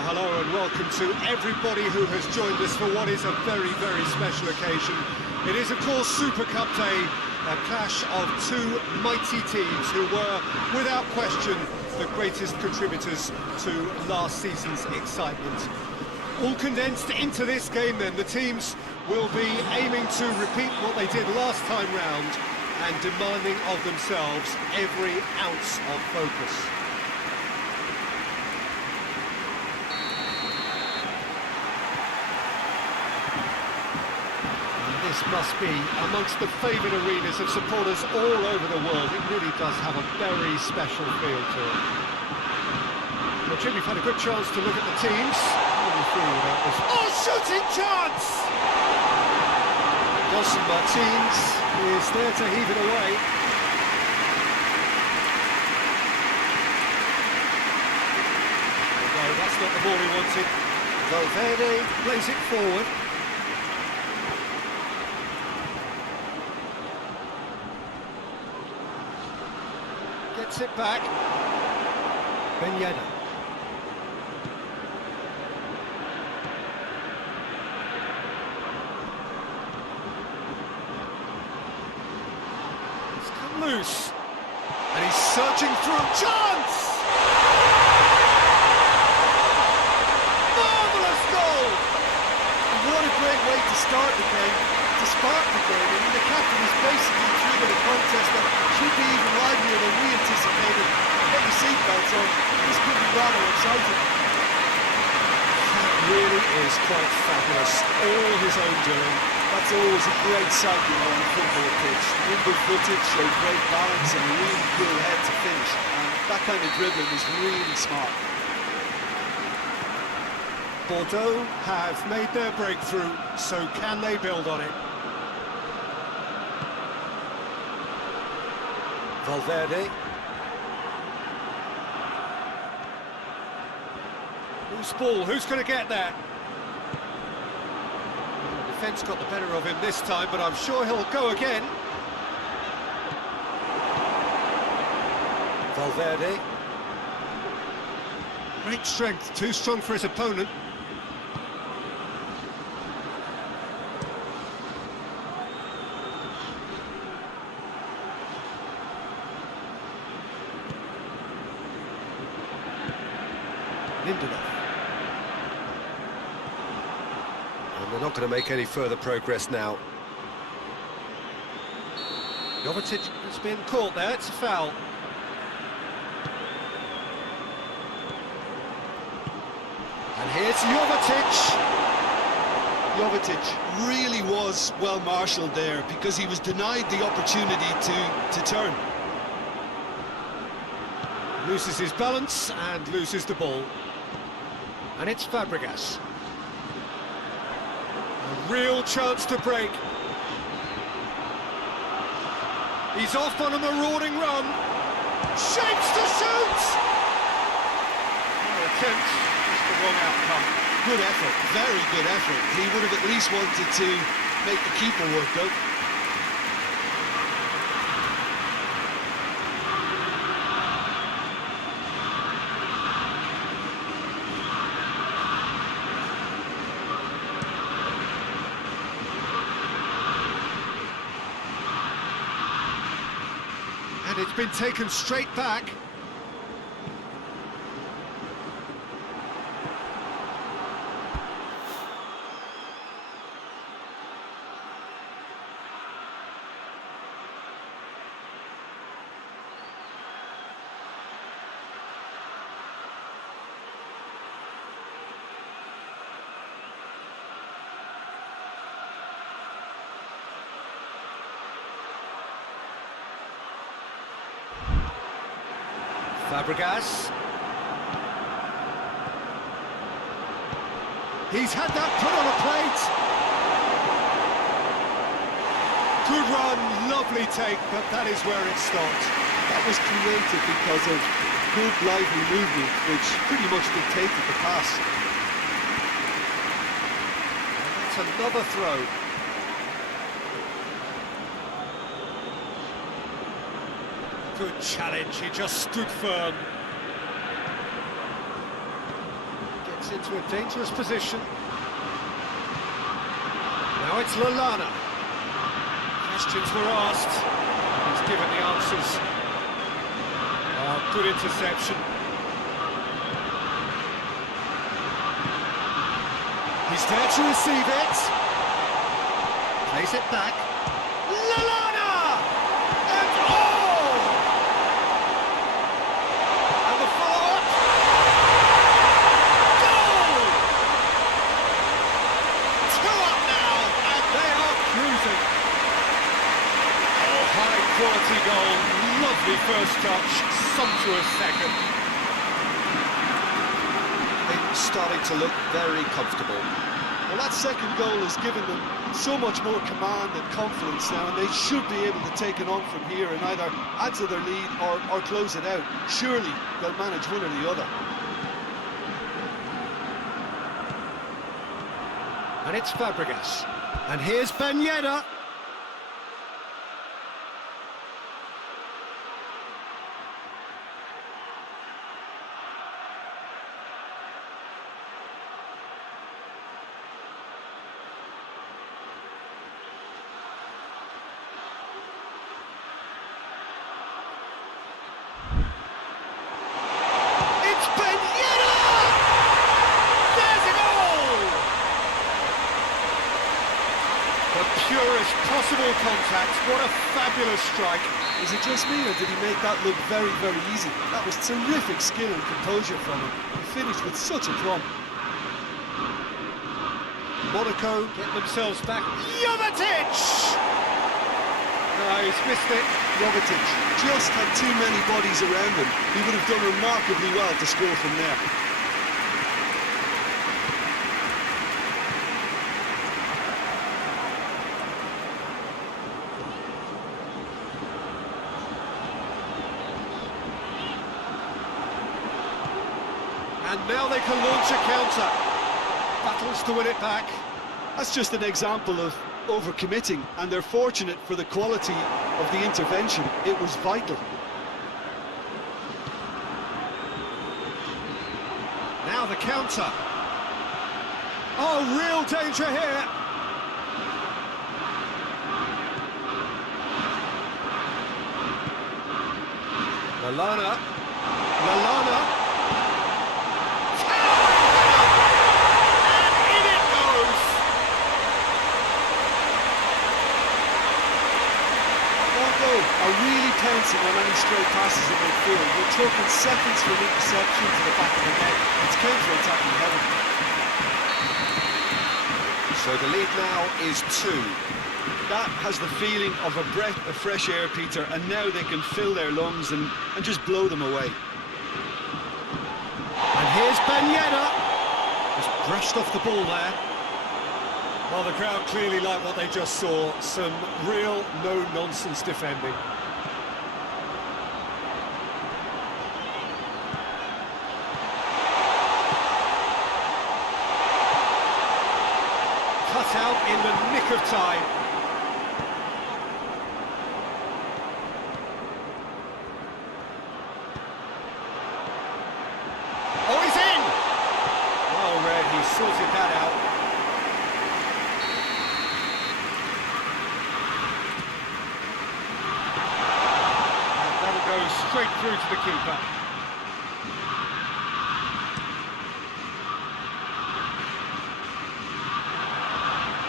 Well, hello and welcome to everybody who has joined us for what is a very, very special occasion. It is, of course, Super Cup Day, a clash of two mighty teams who were, without question, the greatest contributors to last season's excitement. All condensed into this game then, the teams will be aiming to repeat what they did last time round and demanding of themselves every ounce of focus. This must be amongst the favoured arenas of supporters all over the world. It really does have a very special feel to it. Well, Jim, you've had a good chance to look at the teams. How do you feel about this? Oh, shooting chance! Dawson Martins is there to heave it away. No, that's not the ball he wanted. Valverde plays it forward. Gets it back. Ben Yedder. It's come loose. And he's surging through. Chance! Marvellous goal! And what a great way to start the game, to spark the game. I mean, the captain is basically treated a contest that should be even livelier than we anticipated. Get your seatbelts on, this could be rather exciting. That really is quite fabulous. All his own doing. That's always a great sight, you know, on a football pitch. Nimble footage, showed great balance and a really cool head to finish. And that kind of dribbling is really smart. Bordeaux have made their breakthrough, so can they build on it? Valverde. Who's ball? Who's going to get that? The defence got the better of him this time, but I'm sure he'll go again. Valverde. Great strength, too strong for his opponent. And they're not going to make any further progress now. Jovetic has been caught there, it's a foul. And here's Jovetic. Jovetic really was well marshalled there because he was denied the opportunity to turn. Loses his balance and loses the ball. And it's Fabregas. A real chance to break. He's off on a marauding run. Shapes to shoot! No attempt, just the wrong outcome. Good effort, very good effort. He would have at least wanted to make the keeper work though. And it's been taken straight back. Fabregas. He's had that put on a plate. Good run, lovely take, but that is where it stopped. That was created because of good lively movement, which pretty much dictated the pass. And that's another throw. Good challenge, he just stood firm. Gets Gets into a dangerous position. Now it's Lallana. Questions were asked. He's given the answers. Good interception. He's there to receive it. Plays it back. Lallana! And oh! And the follow-up. Goal! 2 up now, and they are cruising. Oh, high-quality goal. Lovely first touch, sumptuous second. They're starting to look very comfortable. Well, that second goal has given them so much more command and confidence now, and they should be able to take it on from here and either add to their lead or close it out. Surely they'll manage one or the other. And it's Fabregas. And here's Ben Yedder. Purest possible contact. What a fabulous strike. Is it just me, or did he make that look very, very easy? That was terrific skill and composure from him. He finished with such a plumb. Monaco get themselves back. Jovetic! No, he's missed it. Jovetic just had too many bodies around him. He would have done remarkably well to score from there. And now they can launch a counter. Battles to win it back. That's just an example of overcommitting, and they're fortunate for the quality of the intervention. It was vital. Now the counter. Oh, real danger here. Lallana. Lallana. Are really pouncing on any stray passes in midfield. We're talking seconds from interception to the back of the net. It's counter-attacking heaven. So the lead now is 2. That has the feeling of a breath of fresh air, Peter, and now they can fill their lungs and just blow them away. And here's Ben Yedder. Just brushed off the ball there. Well, the crowd clearly like what they just saw. Some real no-nonsense defending. Cut out in the nick of time. Oh, he's in! Well read, he sorted that out. Goes straight through to the keeper.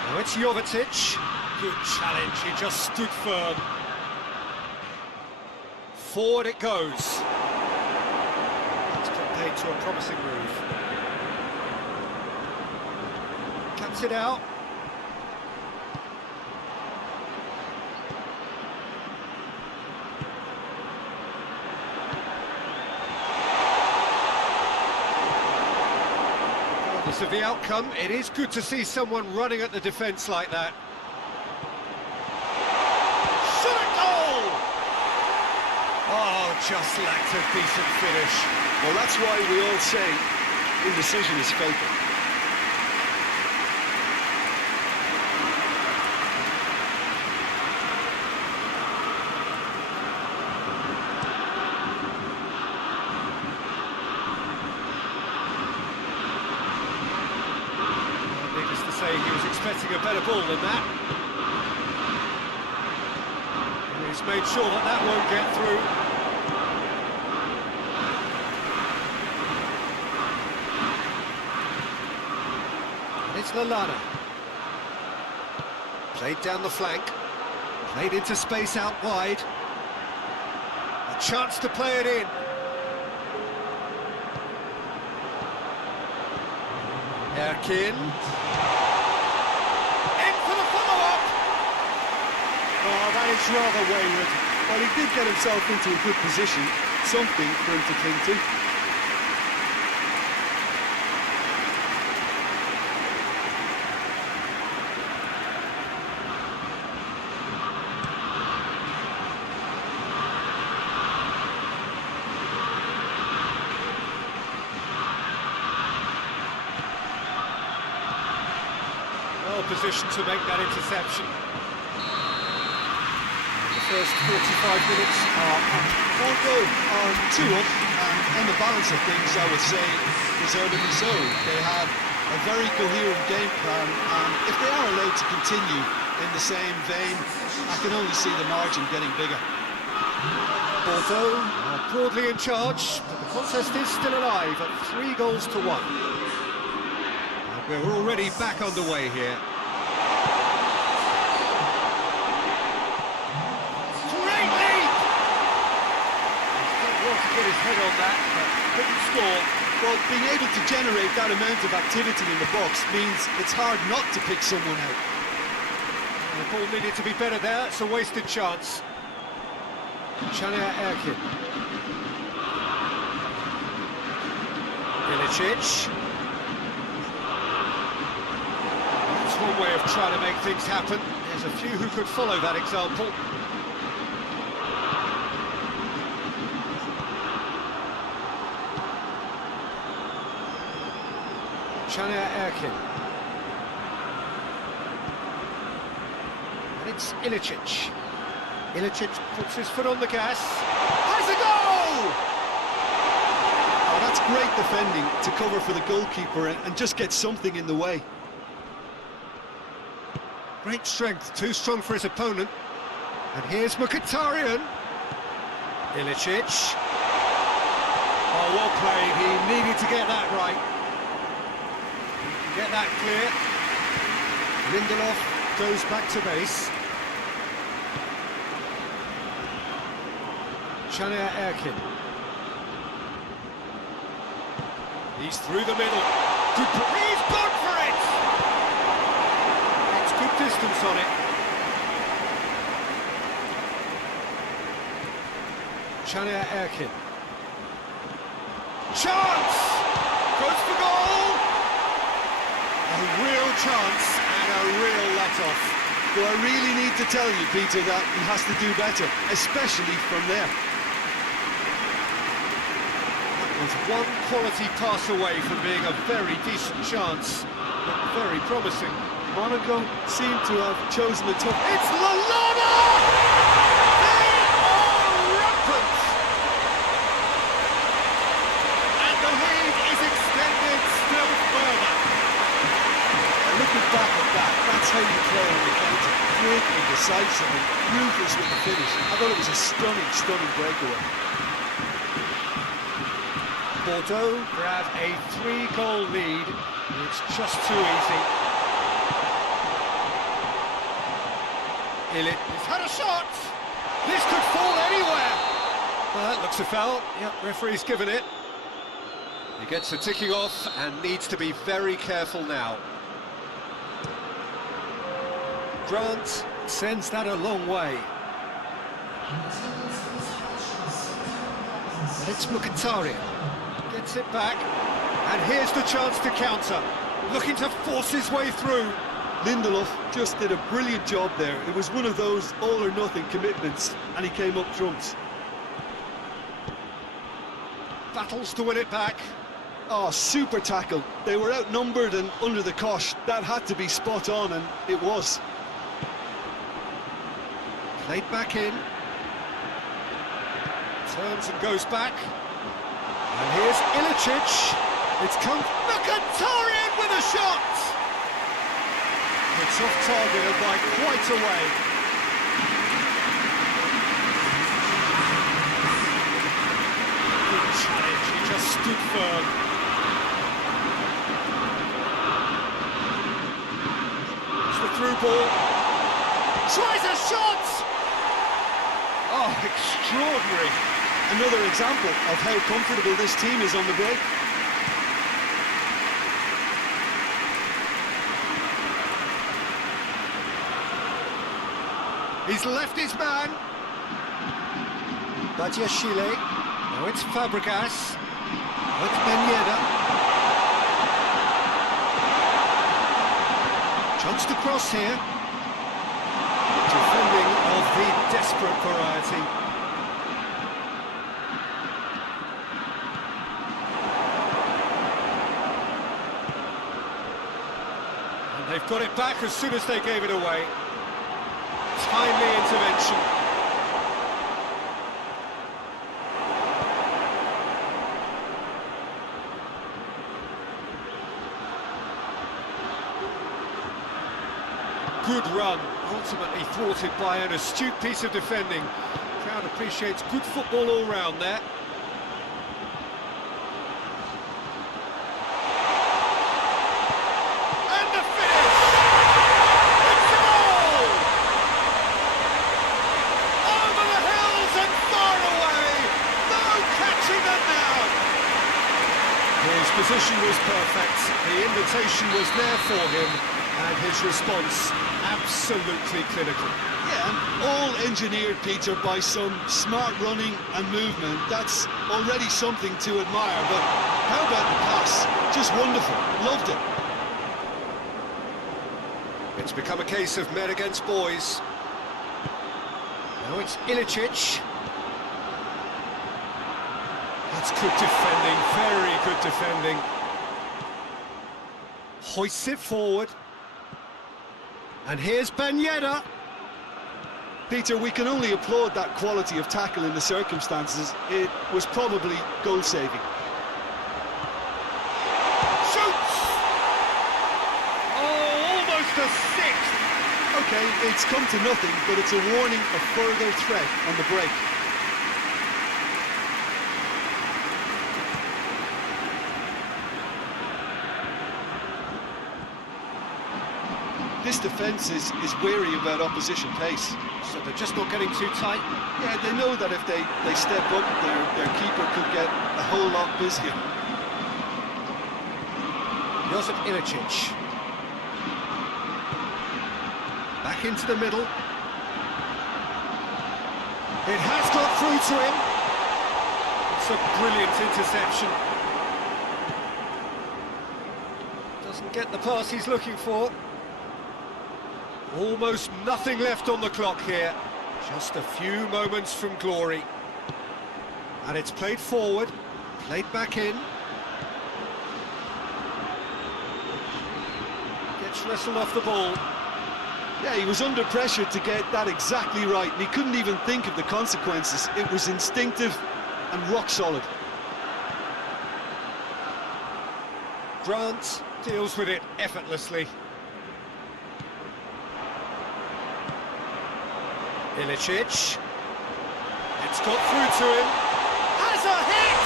Now it's Jovetic. Good challenge, he just stood firm. Forward it goes. It's compared to a promising move. Cuts it out. Of the outcome, it is good to see someone running at the defence like that. Shot at goal! Oh, just lacked a decent finish. Well, that's why we all say indecision is fatal. say he was expecting a better ball than that. He's made sure that that won't get through. And it's Lallana. Played down the flank. Played into space out wide. A chance to play it in. Erkin. In for the follow-up! Oh, that is rather wayward. Well, he did get himself into a good position, something for him to cling to. Well positioned to make that interception. The first 45 minutes are up. One goal on 2 up, and on the balance of things, I would say, deservedly so. They have a very coherent game plan, and if they are allowed to continue in the same vein, I can only see the margin getting bigger. Bordeaux are broadly in charge, but the contest is still alive at 3 goals to 1. And we're already back underway here. Great leap! He's got to get his head on that, but couldn't score. Well, being able to generate that amount of activity in the box means it's hard not to pick someone out. The ball needed to be better there, it's a wasted chance. Caner Erkin. Ilicic. That's one way of trying to make things happen. There's a few who could follow that example. Caner Erkin. And it's Ilicic. Ilicic puts his foot on the gas. Has a goal! Oh, that's great defending to cover for the goalkeeper and just get something in the way. Great strength, too strong for his opponent. And here's Mkhitaryan. Ilicic. Oh, well played. He needed to get that right. Get that clear. Lindelof goes back to base. Caner Erkin. He's through the middle. He's gone for it! It's good distance on it. Caner Erkin. Chance! Goes for goal! A real chance and a real let-off. Do I really need to tell you, Peter, that he has to do better, especially from there? Was one quality pass away from being a very decent chance, but very promising. Monaco seem to have chosen a tough... It's Lallana! They are rampant! And the lead is extended still further. And looking back at that, that's how you play on the counter. Quick and decisive and ruthless with the finish. I thought it was a stunning breakaway. Bordeaux grab a 3-goal lead. It's just too easy. He's had a shot! This could fall anywhere! Well, that looks a foul. Yep, referee's given it. He gets the ticking off and needs to be very careful now. Grant sends that a long way. And it's Mkhitaryan. Gets it back, and here's the chance to counter, looking to force his way through. Lindelof just did a brilliant job there. It was one of those all-or-nothing commitments, and he came up trumps. Battles to win it back. Oh, super tackle. They were outnumbered and under the cosh. That had to be spot on, and it was. Played back in. Turns and goes back. And here's Ilicic. It's come... Mkhitaryan with a shot! It's off target and by quite a way. Good challenge, he just stood firm. It's the through ball. Tries a shot! Oh, extraordinary. Another example of how comfortable this team is on the break. He's left his man. Badiashile. Now it's Fabregas. Now it's Ben Yedder. Chance to cross here. Defending of the desperate variety. And they've got it back as soon as they gave it away. Timely intervention. Good run, ultimately thwarted by an astute piece of defending. Crowd appreciates good football all round there. And the finish! It's a goal! Over the hills and far away! No catching them now! His position was perfect, the invitation was there for him, and his response absolutely clinical. Yeah, and all engineered, Peter, by some smart running and movement. That's already something to admire, but how about the pass? Just wonderful, loved it. It's become a case of men against boys. Now it's Ilicic. That's good defending, very good defending. Hoists it forward. And here's Ben Yedder. Peter, we can only applaud that quality of tackle in the circumstances. It was probably goal-saving. Shoots! Oh, almost a sixth! Okay, it's come to nothing, but it's a warning of further threat on the break. This defence is wary about opposition pace. So they're just not getting too tight. Yeah, they know that if they step up, their keeper could get a whole lot busier. Josip Ilicic. Back into the middle. It has got through to him. It's a brilliant interception. Doesn't get the pass he's looking for. Almost nothing left on the clock here. Just a few moments from glory. And it's played forward, played back in. Gets wrestled off the ball. Yeah, he was under pressure to get that exactly right, and he couldn't even think of the consequences. It was instinctive and rock solid. Grant deals with it effortlessly. Ilicic. It's got through to him. Has a hit!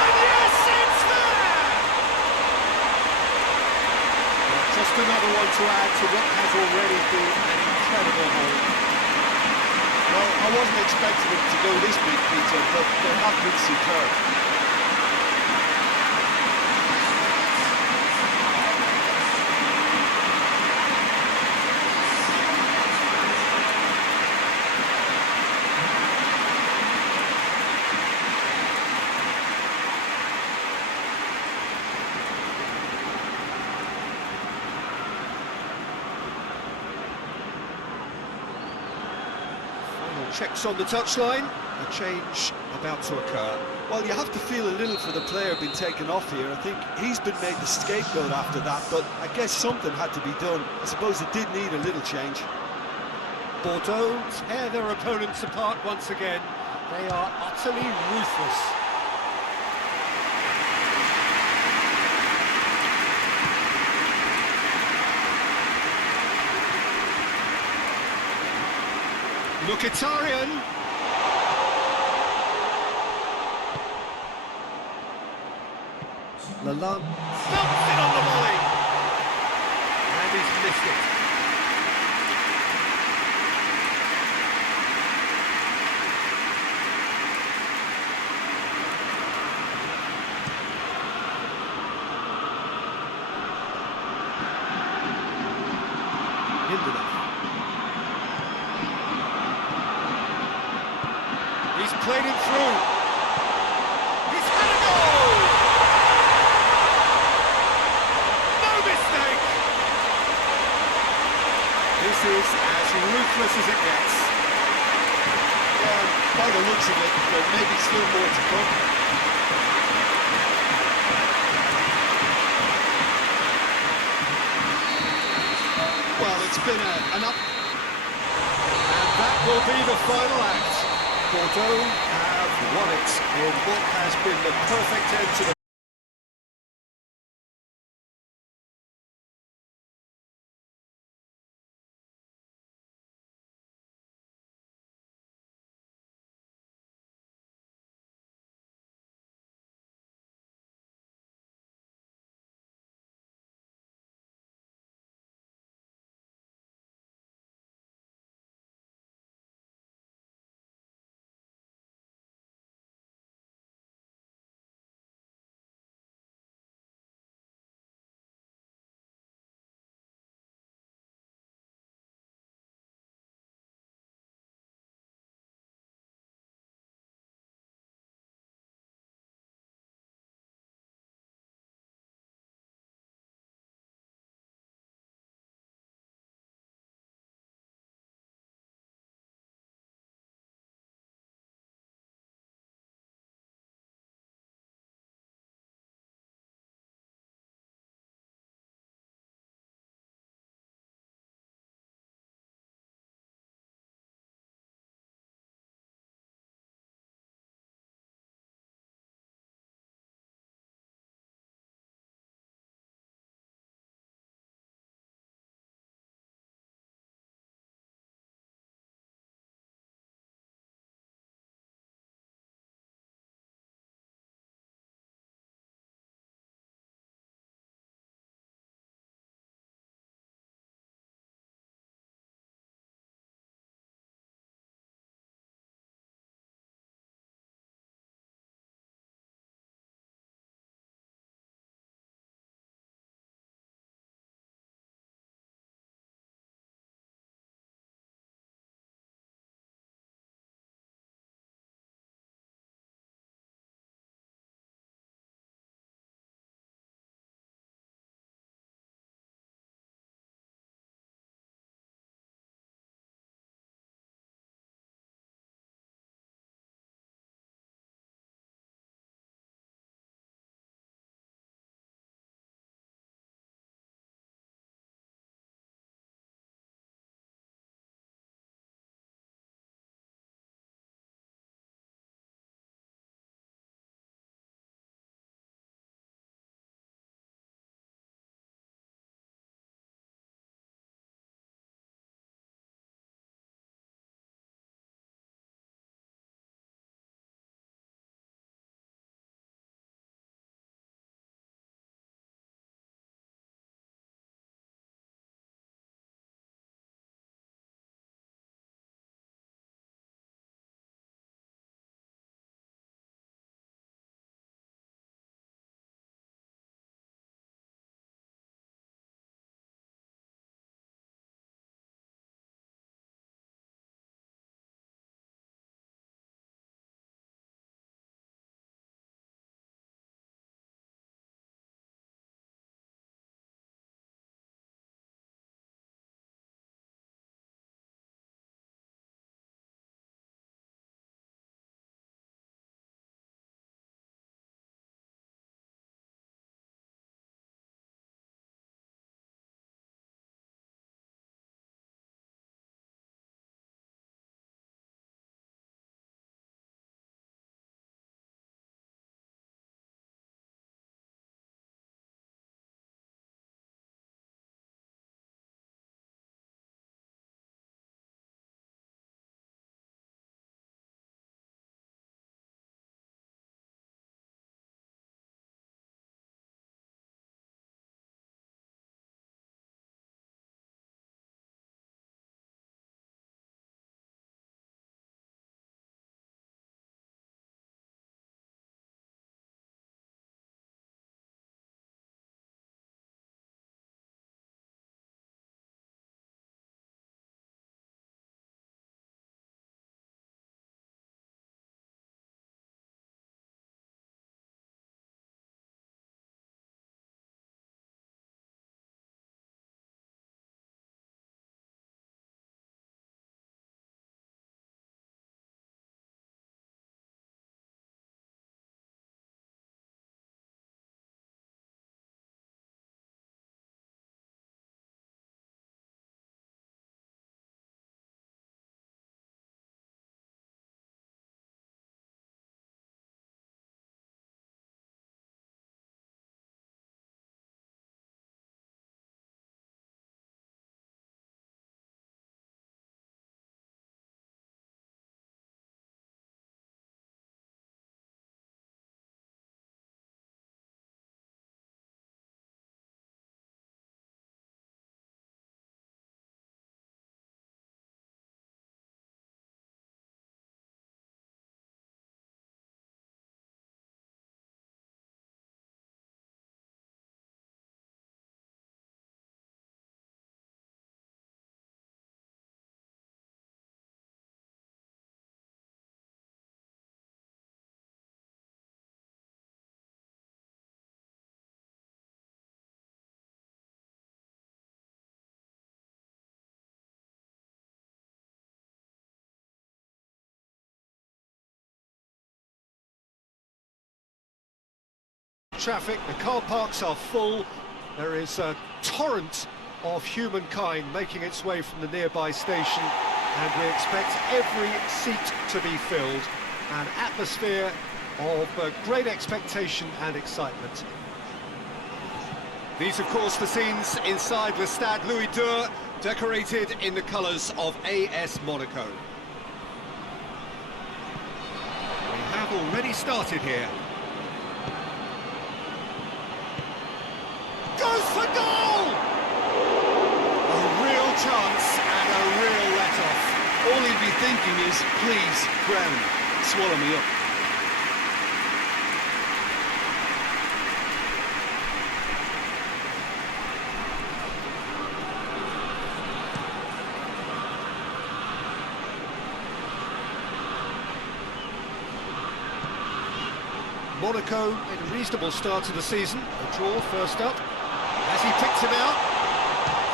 And yes, it's there! Well, just another one to add to what has already been an incredible haul. Well, I wasn't expecting him to go this big, Peter, but they have been superb. Checks on the touchline, a change about to occur. Well, you have to feel a little for the player being taken off here. I think he's been made the scapegoat after that, but I guess something had to be done. I suppose it did need a little change. Bordeaux tear their opponents apart once again. They are utterly ruthless. Mkhitaryan. Lalande. Thumps it on the volley. And he's missed it. He's played it through. He's had a goal! No mistake! This is as ruthless as it gets. Yeah, by the looks of it, there may be still more to come. Well, it's been an up... And that will be the final act. Bordeaux have won it in what has been the perfect end to the traffic, the car parks are full, there is a torrent of humankind making its way from the nearby station, and we expect every seat to be filled. An atmosphere of great expectation and excitement. These, of course, the scenes inside the Stade Louis II, decorated in the colours of AS Monaco. We have already started here. Goes for goal! A real chance and a real let-off. All he'd be thinking is, please, ground, swallow me up. Monaco in a reasonable start to the season. A draw first up. As he picks him out,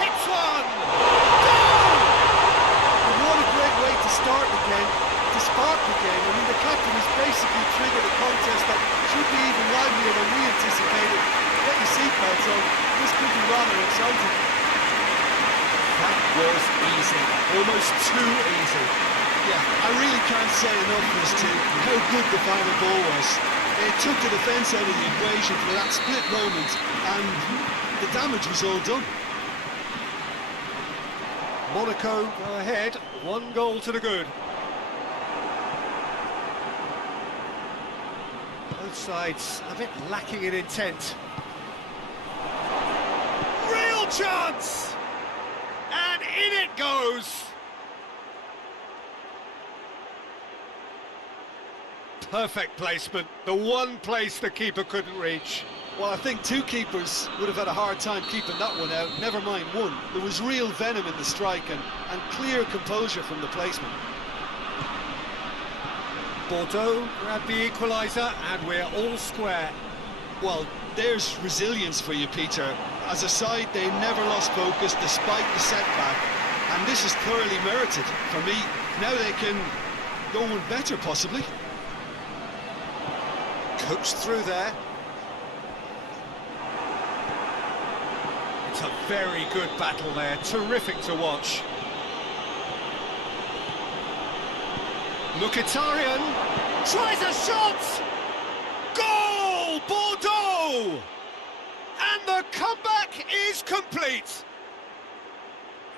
hits one! Goal! And what a great way to start the game, to spark the game. I mean, the captain has basically triggered a contest that should be even livelier than we anticipated. Get your seatbelts on, this could be rather exciting. That was easy, almost too easy. Yeah, I really can't say enough as to how good the final ball was. It took the defence out of the equation for that split moment, and the damage was all done. Monaco go ahead, 1 goal to the good. Both sides a bit lacking in intent. Real chance! And in it goes! Perfect placement, the one place the keeper couldn't reach. Well, I think two keepers would have had a hard time keeping that one out, never mind one. There was real venom in the strike and clear composure from the placement. Bordeaux grabbed the equaliser and we're all square. Well, there's resilience for you, Peter. As a side, they never lost focus despite the setback, and this is thoroughly merited for me. Now they can go on better, possibly. Coached through there. It's a very good battle there, terrific to watch. Mkhitaryan tries a shot! Goal! Bordeaux! And the comeback is complete!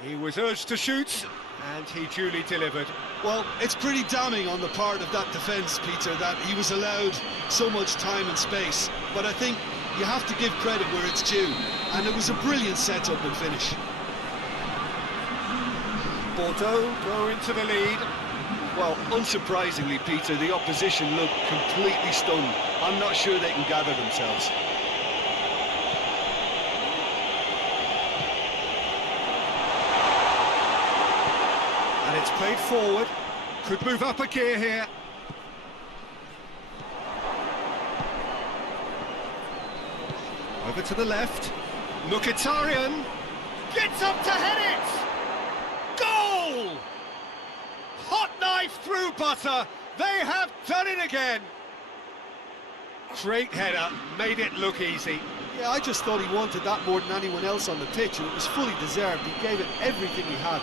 He was urged to shoot, and he duly delivered. Well, it's pretty damning on the part of that defence, Peter, that he was allowed so much time and space. But I think you have to give credit where it's due, and it was a brilliant setup and finish. Bordeaux go into the lead. Well, unsurprisingly, Peter, the opposition looked completely stunned. I'm not sure they can gather themselves. And it's played forward. Could move up a gear here. Over to the left. Mkhitaryan gets up to head it! Goal! Hot knife through butter. They have done it again. Great header, made it look easy. Yeah, I just thought he wanted that more than anyone else on the pitch, and it was fully deserved. He gave it everything he had.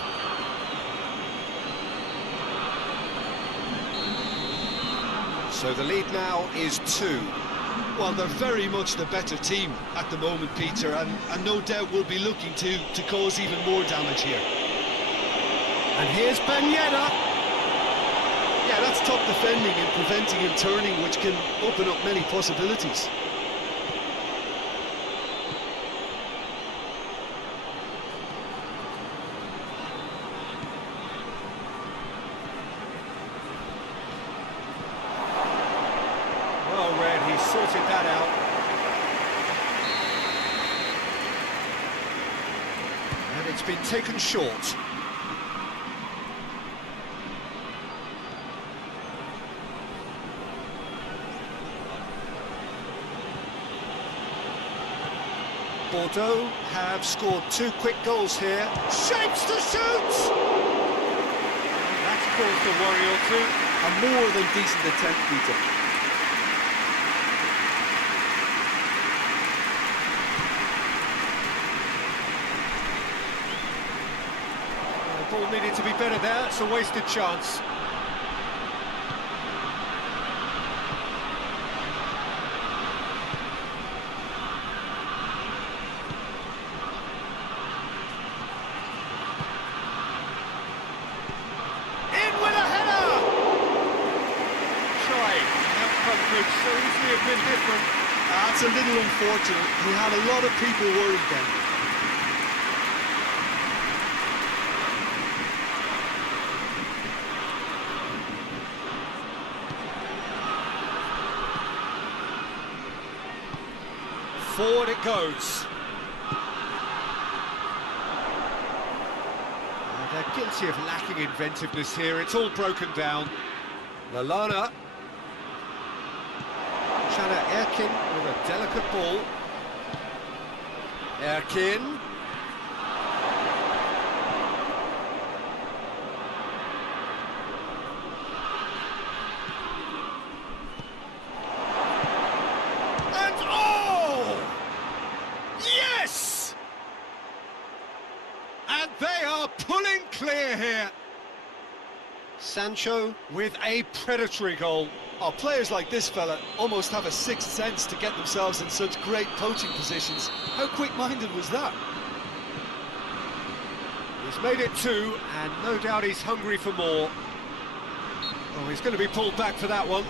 So the lead now is 2. Well, they're very much the better team at the moment, Peter, and no doubt will be looking to cause even more damage here. And here's Ben Yedder. Yeah, that's top defending and preventing him turning, which can open up many possibilities. Well read, he sorted that out. And it's been taken short. Bordeaux have scored 2 quick goals here. Shapes to shoot! And that's caused a worry or two. A more than decent attempt, Peter. ball needed to be better there, it's a wasted chance. Could so easily have been different. That's a little unfortunate. He had a lot of people worried then. Forward it goes. Oh, they're guilty of lacking inventiveness here. It's all broken down. Lallana. Chana Erkin with a delicate ball. Erkin. And oh! Yes! And they are pulling clear here. Sancho with a predatory goal. Oh, players like this fella almost have a sixth sense to get themselves in such great poaching positions. How quick-minded was that? He's made it two, and no doubt he's hungry for more. Oh, he's going to be pulled back for that one.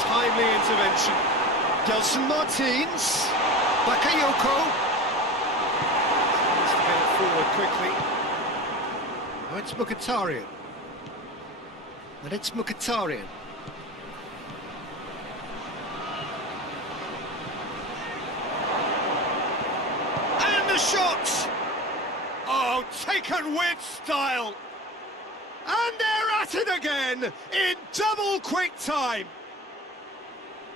Timely intervention. Gelson Martins, Bakayoko. Needs to get it forward quickly. Oh, it's Mkhitaryan. And it's Mkhitaryan. And the shot! Oh, taken with style. And they're at it again in double quick time.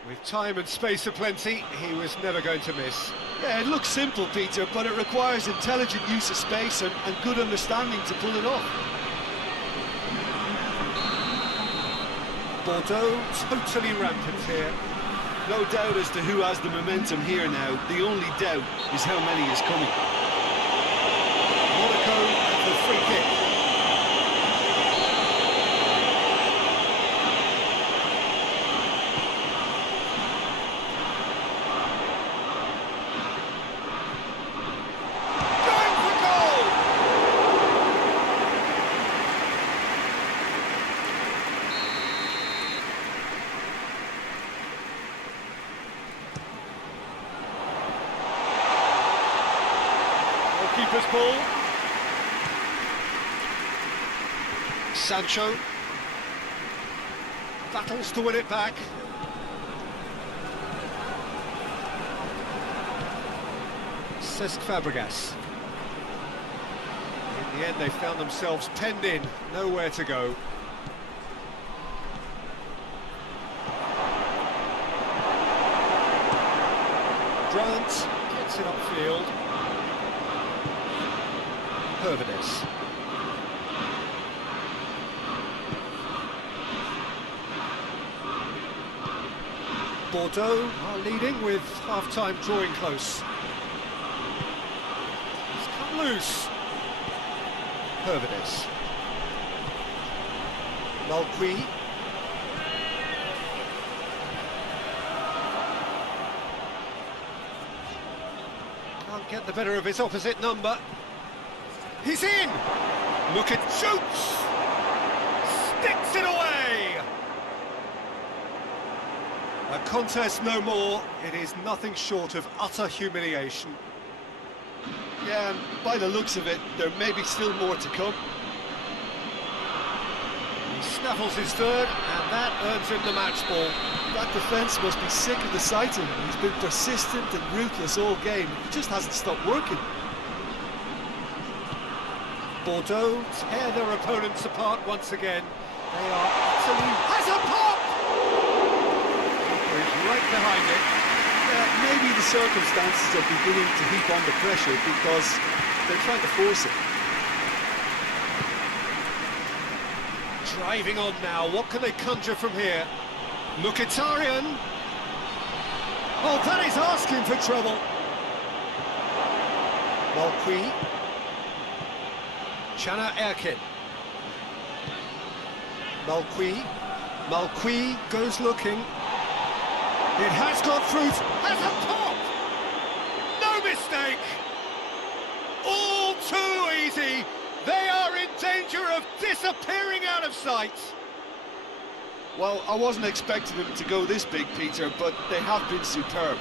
With time and space aplenty, he was never going to miss. Yeah, it looks simple, Peter, but it requires intelligent use of space and good understanding to pull it off. Bordeaux totally rampant here. No doubt as to who has the momentum here now. The only doubt is how many is coming. Monaco have the free kick. Keeper's ball. Sancho battles to win it back. Cesc Fabregas. In the end, they found themselves penned in, nowhere to go. Grant gets it upfield. Hervedes. Bordeaux are leading with half-time drawing close. It's come loose. Hervedes. Malqui. Can't get the better of his opposite number. He's in! Look at shoots! Sticks it away! A contest no more. It is nothing short of utter humiliation. Yeah, and by the looks of it, there may be still more to come. He snaffles his third, and that earns him the match ball. That defence must be sick of the sight of him. He's been persistent and ruthless all game. He just hasn't stopped working. Bordeaux tear their opponents apart once again. They are utterly... Has a pop! He's right behind it. Maybe the circumstances are beginning to heap on the pressure because they're trying to force it. Driving on now, what can they conjure from here? Mkhitaryan. Oh, that is asking for trouble. Malqui. Chana Erkin. Malqui goes looking. It has gone through, has a pop! No mistake! All too easy! They are in danger of disappearing out of sight! Well, I wasn't expecting them to go this big, Peter, but they have been superb.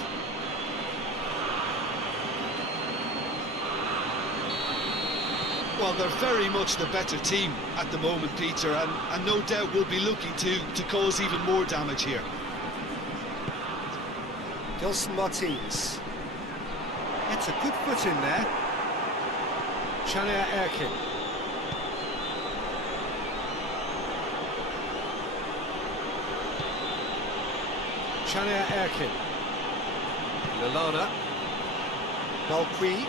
Well, they're very much the better team at the moment, Peter, and no doubt will be looking to cause even more damage here. Gelson Martins. It's a good foot in there. Chana Erkin. Chana Erkin. Lallana. Malqui.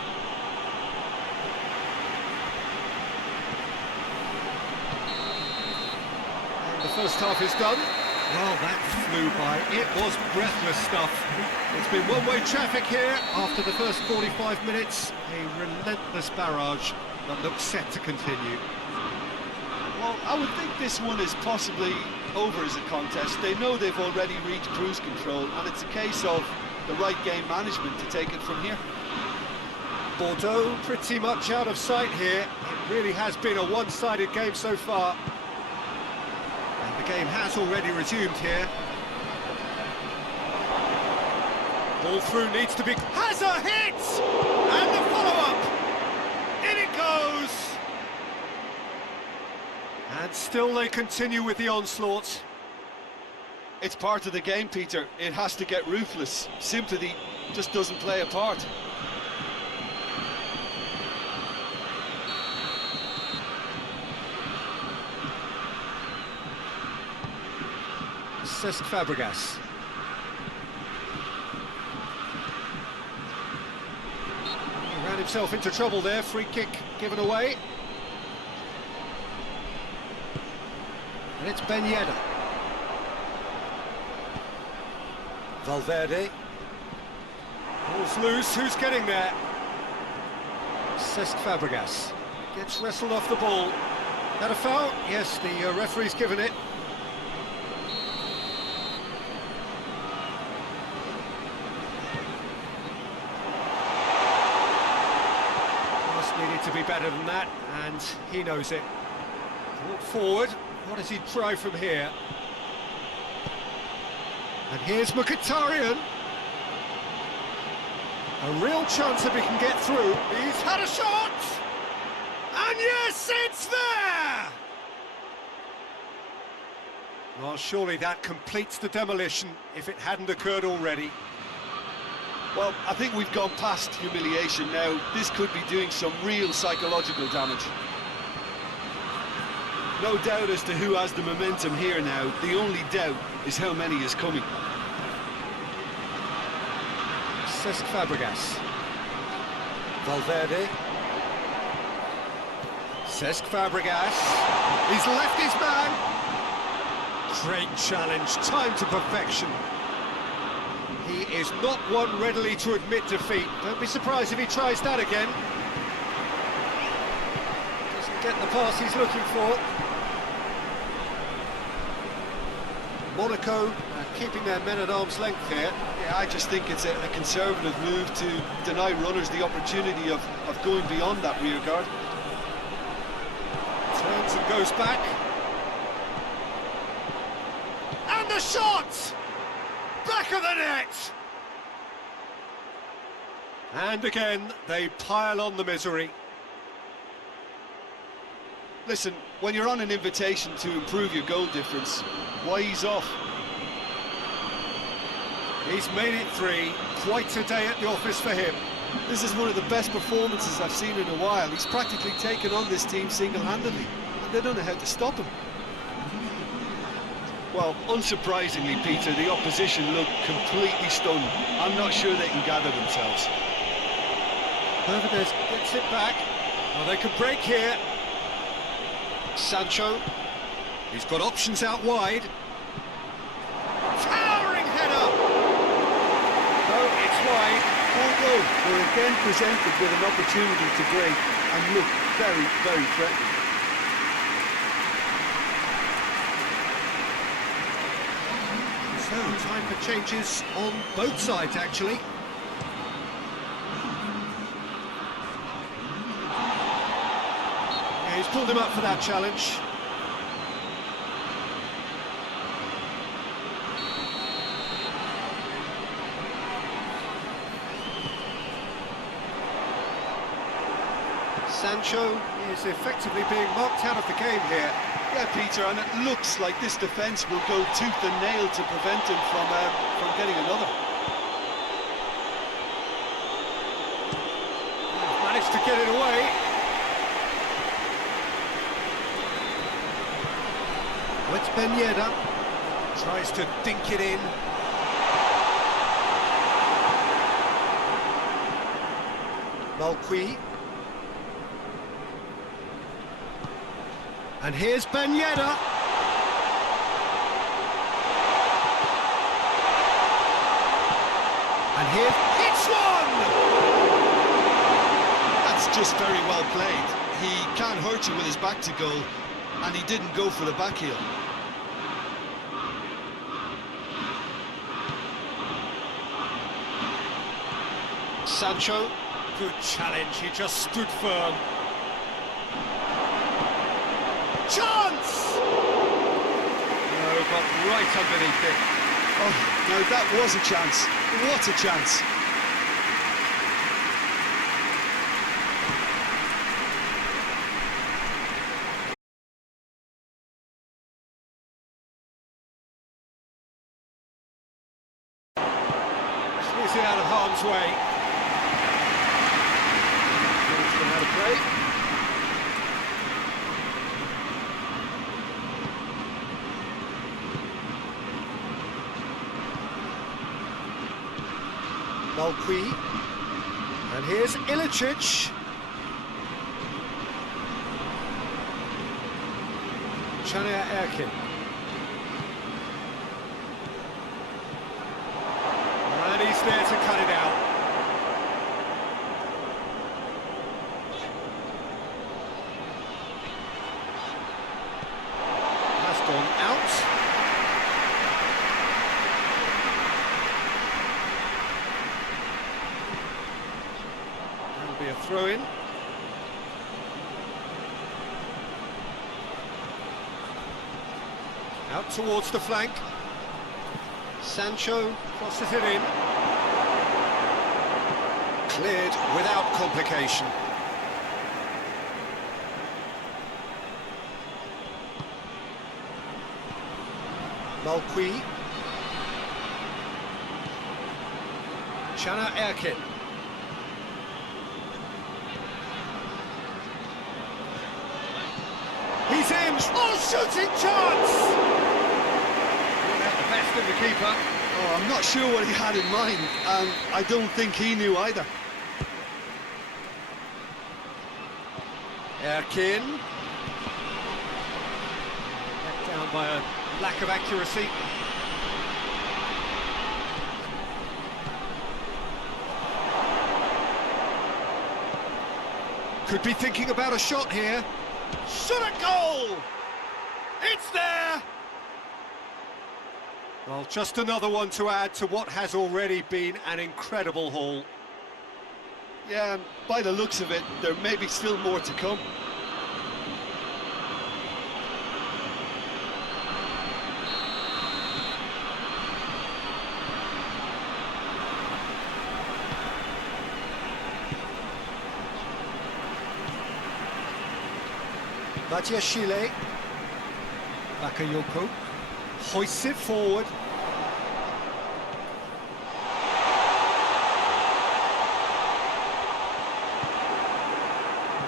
And the first half is done. Well, that flew by. It was breathless stuff. It's been one-way traffic here after the first 45 minutes. A relentless barrage that looks set to continue. Well, I would think this one is possibly over as a contest. They know they've already reached cruise control, and it's a case of the right game management to take it from here. Bordeaux pretty much out of sight here. It really has been a one-sided game so far. And the game has already resumed here. Ball through needs to be... Has a hit! And the follow-up! In it goes! And still they continue with the onslaught. It's part of the game, Peter. It has to get ruthless. Sympathy just doesn't play a part. Cesc Fabregas. He ran himself into trouble there, free kick given away. And it's Ben Yedder. Valverde. Ball's loose, who's getting there? Cesc Fabregas. Gets wrestled off the ball. That a foul? Yes, the referee's given it. Needed to be better than that, and he knows it. Brought forward, what does he try from here? And here's Mkhitaryan. A real chance if he can get through. He's had a shot! And yes, it's there! Well, surely that completes the demolition if it hadn't occurred already. Well, I think we've gone past humiliation now. This could be doing some real psychological damage. No doubt as to who has the momentum here now. The only doubt is how many is coming. Cesc Fabregas. Valverde. Cesc Fabregas. He's left his man. Great challenge, time to perfection. He is not one readily to admit defeat. Don't be surprised if he tries that again. Doesn't get the pass he's looking for. Monaco keeping their men at arm's length here. Yeah, I just think it's a conservative move to deny runners the opportunity of going beyond that rear guard. Turns and goes back. And the shot! Back of the net! And again, they pile on the misery. Listen, when you're on an invitation to improve your goal difference, why ease off? He's made it 3. Quite a day at the office for him. This is one of the best performances I've seen in a while. He's practically taken on this team single-handedly, and they don't know how to stop him. Well, unsurprisingly, Peter, the opposition look completely stunned. I'm not sure they can gather themselves. Fernandez gets it back. Well, they could break here. Sancho. He's got options out wide. Towering header! No, it's wide. Poor goal. We're again presented with an opportunity to break and look very, very threatening. So, time for changes on both sides, actually. Yeah, he's pulled him up for that challenge. Sancho is effectively being marked out of the game here. Yeah, Peter, and it looks like this defence will go tooth and nail to prevent him from getting another. Managed to get it away. It's Ben Yedder. Tries to dink it in. Malqui. And here's Ben Yedder. And here's... It's one! That's just very well played. He can't hurt you with his back to goal, and he didn't go for the back heel. Sancho. Good challenge, he just stood firm. Chance! No, got right underneath it. Oh, no, that was a chance. What a chance. Is it out of harm's way? Knows how to play. Malqui, and here's Ilicic. Chania Erkin. And he's there to cut it out. Has gone out. Be a throw-in. Out towards the flank. Sancho crosses it in. Cleared without complication. Malqui. Chania Erkin. He's in! Oh, shooting chance! Brought out the best of the keeper. Oh, I'm not sure what he had in mind, and I don't think he knew either. Erkin. Let down by a lack of accuracy. Could be thinking about a shot here. Shot a goal! It's there! Well, just another one to add to what has already been an incredible haul. Yeah, and by the looks of it, there may be still more to come. Matias Chile. Bakayoko hoists it forward.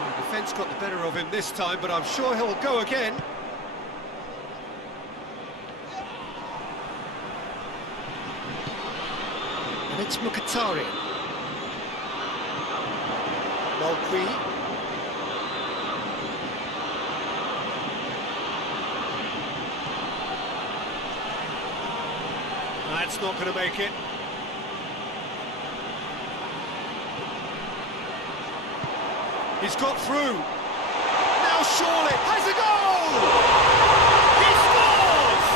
The defence got the better of him this time, but I'm sure he'll go again. And it's Mkhitaryan. Malqui. That's not going to make it. He's got through. Now surely has a goal! He scores!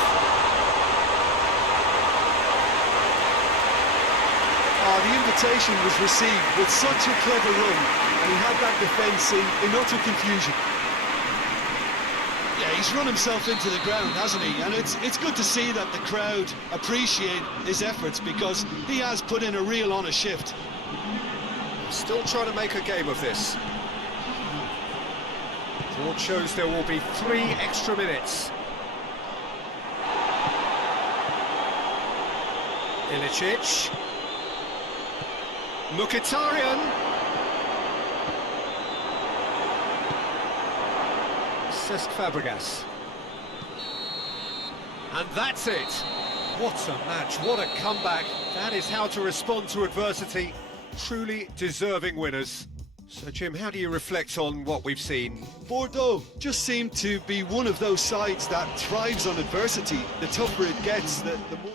Oh, the invitation was received with such a clever run, and he had that defence in utter confusion. Yeah, he's run himself into the ground, hasn't he? And it's good to see that the crowd appreciate his efforts, because he has put in a real honest shift. Still trying to make a game of this. Board shows there will be 3 extra minutes. Ilicic. Mkhitaryan. Cesc Fabregas. And that's it. What a match, what a comeback. That is how to respond to adversity. Truly deserving winners. So, Jim, how do you reflect on what we've seen? Bordeaux just seem to be one of those sides that thrives on adversity. The tougher it gets, the more...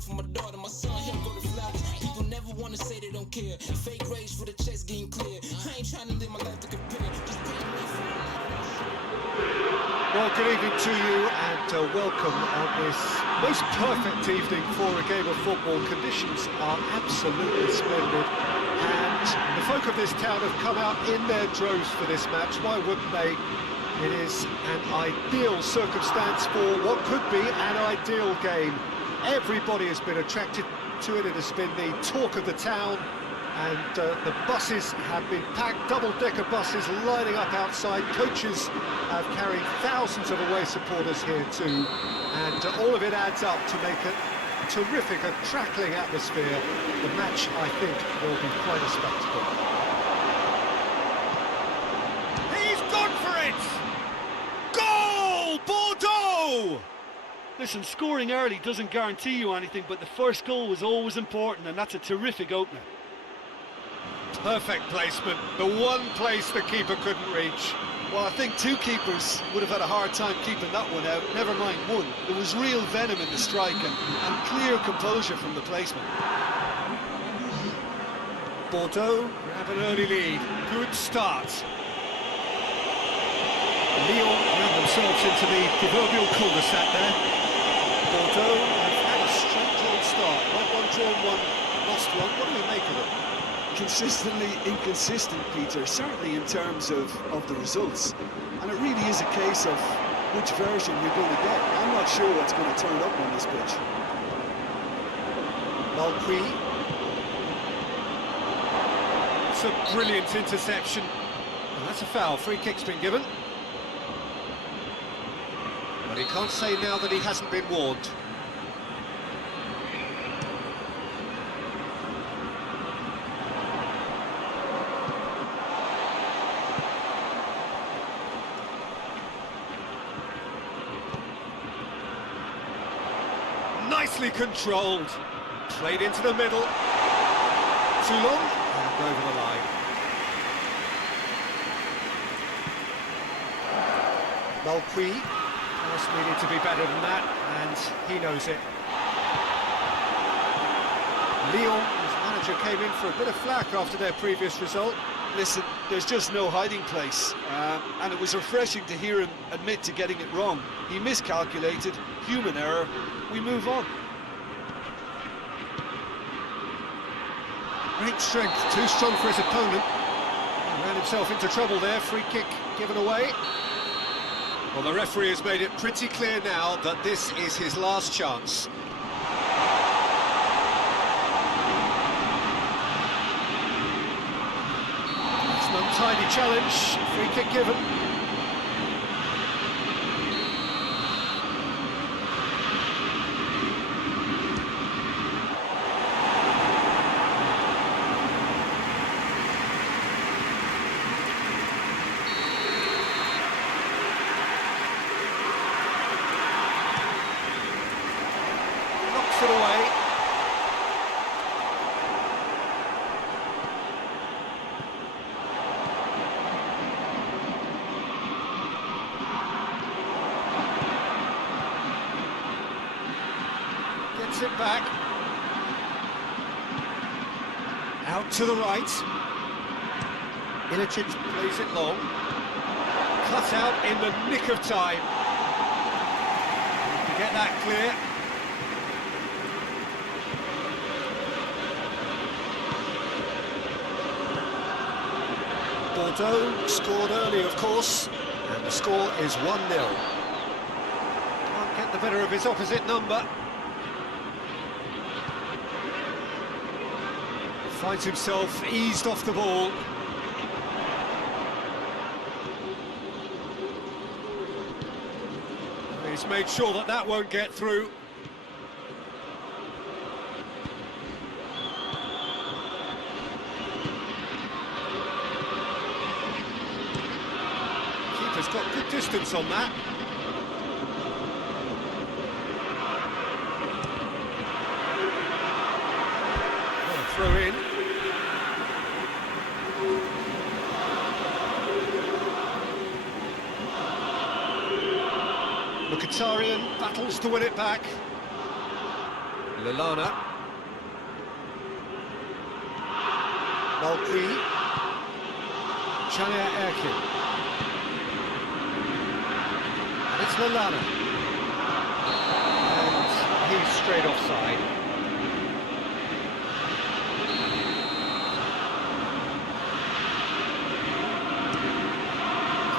For my daughter, my son, he'll go to flowers. People never want to say they don't care. Fake rage for the checks getting clear. I ain't trying to live my life to compare. Just pay me for Well, good evening to you and welcome on this most perfect evening for a game of football. Conditions are absolutely splendid, and the folk of this town have come out in their droves for this match. Why wouldn't they? It is an ideal circumstance for what could be an ideal game. Everybody has been attracted to it. It has been the talk of the town, and the buses have been packed, double-decker buses lining up outside. Coaches have carried thousands of away supporters here too, and all of it adds up to make a terrific, crackling atmosphere. The match, I think, will be quite a spectacle. He's gone for it! Goal! Bordeaux! Listen, scoring early doesn't guarantee you anything, but the first goal was always important, and that's a terrific opener. Perfect placement, the one place the keeper couldn't reach. Well, I think two keepers would have had a hard time keeping that one out, never mind one. There was real venom in the strike and clear composure from the placement. Bordeaux grab an early lead. Good start. Lyon ran themselves into the proverbial cul-de-sac there. Bordeaux have had a straight-drawn start. Won one, drawn one, lost one. What do we make of it? Consistently inconsistent, Peter, certainly in terms of the results. And it really is a case of which version you're going to get. I'm not sure what's going to turn up on this pitch. Malqui. It's a brilliant interception. And that's a foul. Free kick's been given. But he can't say now that he hasn't been warned. Nicely controlled. Played into the middle. Toulon and over the line. Malqui. Pass needed to be better than that, and he knows it. Lyon, his manager, came in for a bit of flack after their previous result. Listen, there's just no hiding place, and it was refreshing to hear him admit to getting it wrong. He miscalculated, human error, we move on. Great strength, too strong for his opponent. He ran himself into trouble there, free kick given away. Well, the referee has made it pretty clear now that this is his last chance. It's an untidy challenge, free kick given. It away. Gets it back. Out to the right. Ilicic plays it long. Cut out in the nick of time. To get that clear. Bordeaux scored early, of course, and the score is 1-0. Can't get the better of his opposite number. Finds himself eased off the ball. He's made sure that that won't get through. Keeper's got good distance on that. What a throw in. Mkhitaryan battles to win it back. Lallana. Malqui. Chania Erkin. And it's Lallana. And he's straight offside.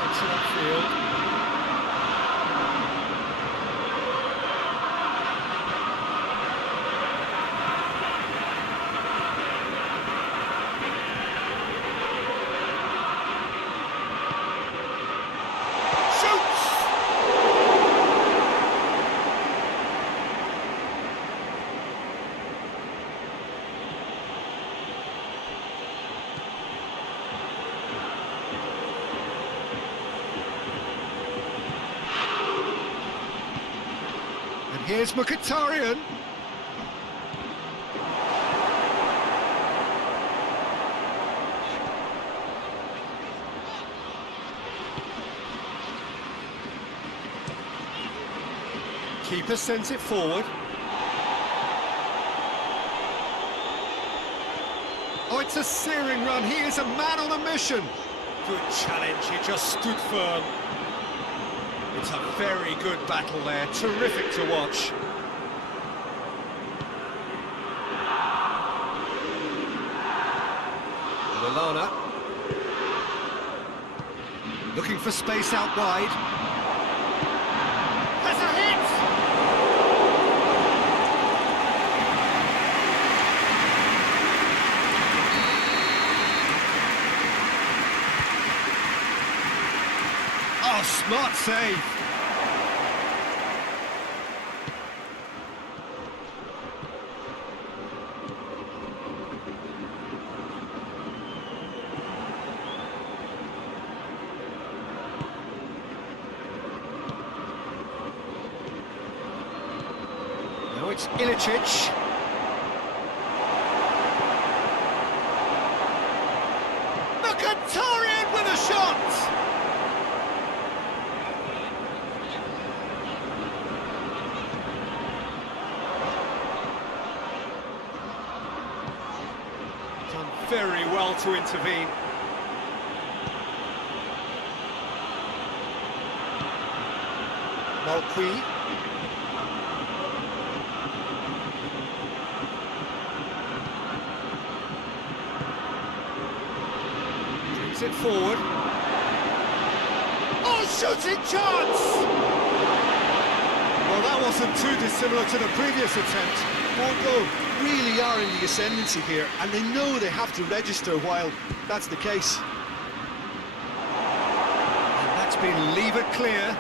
Gets it upfield. Here's Mkhitaryan. Keeper sends it forward. Oh, it's a searing run. He is a man on a mission. Good challenge. He just stood firm. It's a very good battle there. Terrific to watch. Lallana. Looking for space out wide. Has a hit! Oh, smart save. Now it's Ilicic. Mkhitaryan with a shot! Done very well to intervene. Malqui. Brings it forward. Oh, shooting chance! Well, that wasn't too dissimilar to the previous attempt. Bordeaux really are in the ascendancy here, and they know they have to register while that's the case. And that's been levered clear.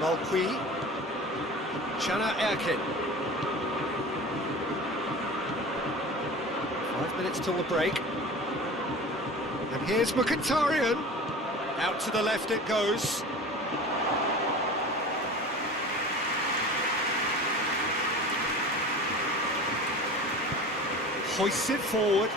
Malqui. Chana Erkin. 5 minutes till the break. And here's Mkhitaryan. Out to the left it goes. Hoists it forward.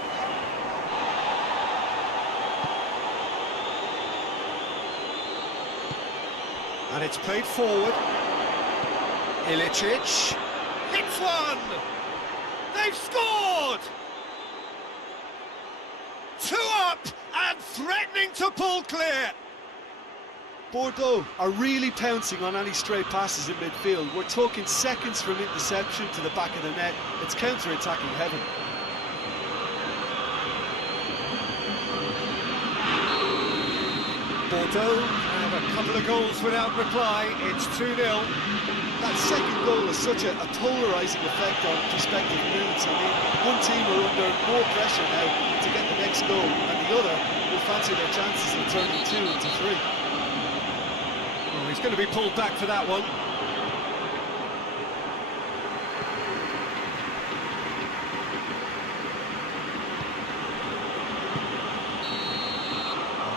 And it's played forward. Ilicic. Hits one! They've scored! 2 up and threatening to pull clear. Bordeaux are really pouncing on any stray passes in midfield. We're talking seconds from interception to the back of the net. It's counter-attacking heaven. Bordeaux have a couple of goals without reply. It's 2-0. That second goal has such a polarising effect on prospective moods. I mean, one team are under more pressure now to get the next goal, and the other will fancy their chances of turning 2 into 3. Well, he's going to be pulled back for that one.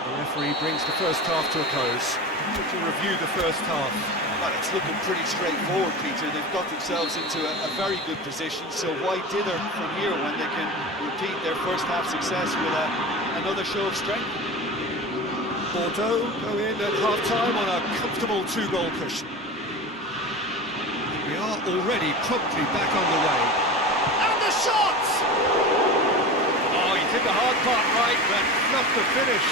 The referee brings the first half to a close. To review the first half. Well, it's looking pretty straightforward, Peter. They've got themselves into a very good position, so why dither from here when they can repeat their first half success with another show of strength? Bordeaux go in at half-time on a comfortable 2-goal cushion. We are already promptly back on the way. And the shot! Oh, he did the hard part right, but not the finish.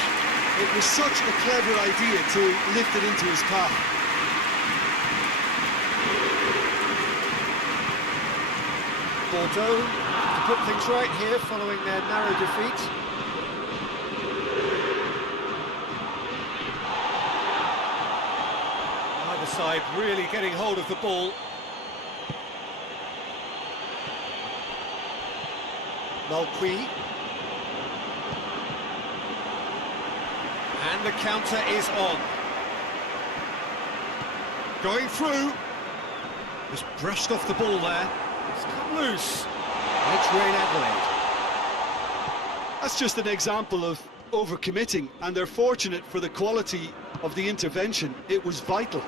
It was such a clever idea to lift it into his path. Bordeaux to put things right here following their narrow defeat. Either side really getting hold of the ball. Malqui. And the counter is on. Going through. Just brushed off the ball there. It's come loose. And it's Reign Adelaide. That's just an example of overcommitting, and they're fortunate for the quality of the intervention. It was vital.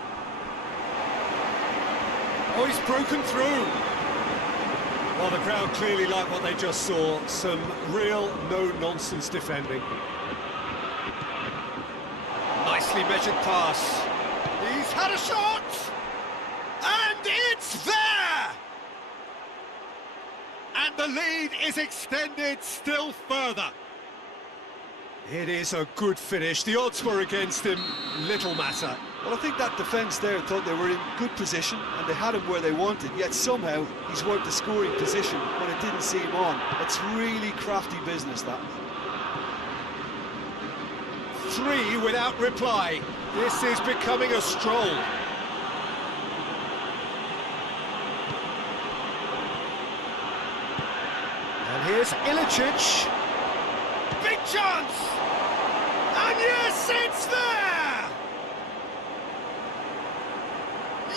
Oh, he's broken through. Well, the crowd clearly like what they just saw. Some real no-nonsense defending. Nicely nicely measured pass. He's had a shot! And it's there! And the lead is extended still further. It is a good finish. The odds were against him, little matter. Well, I think that defence there thought they were in good position and they had him where they wanted, yet somehow he's worked the scoring position when it didn't see him on. It's really crafty business, that. 3 without reply. This is becoming a stroll. And here's Ilicic. Big chance! And yes, it's there!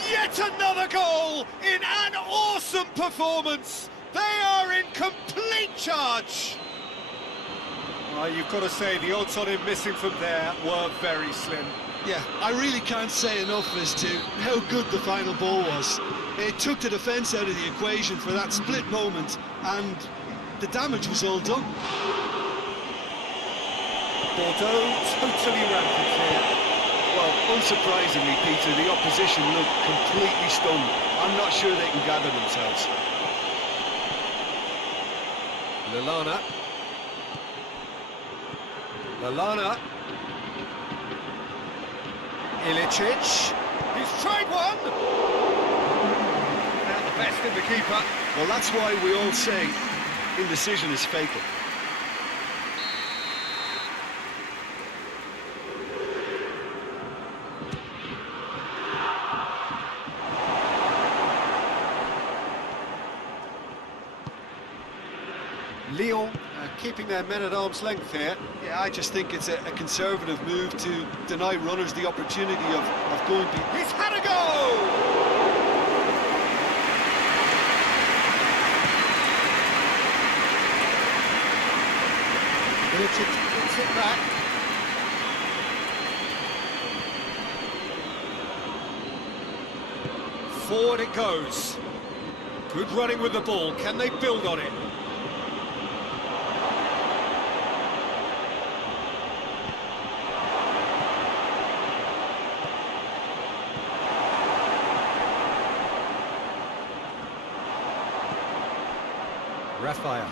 Yet another goal in an awesome performance. They are in complete charge. You've got to say, the odds on him missing from there were very slim. Yeah, I really can't say enough as to how good the final ball was. It took the defence out of the equation for that split moment, and the damage was all done. Bordeaux totally rampant here. Well, unsurprisingly, Peter, the opposition looked completely stunned. I'm not sure they can gather themselves. Lallana. Ilicic. He's tried one! At the best in the keeper. Well, that's why we all say indecision is fatal. Lyon keeping their men at arm's length here. Yeah, I just think it's a conservative move to deny runners the opportunity of going beyond. He's had a go! Ilicic gets it back. Forward it goes. Good running with the ball. Can they build on it? Raphael.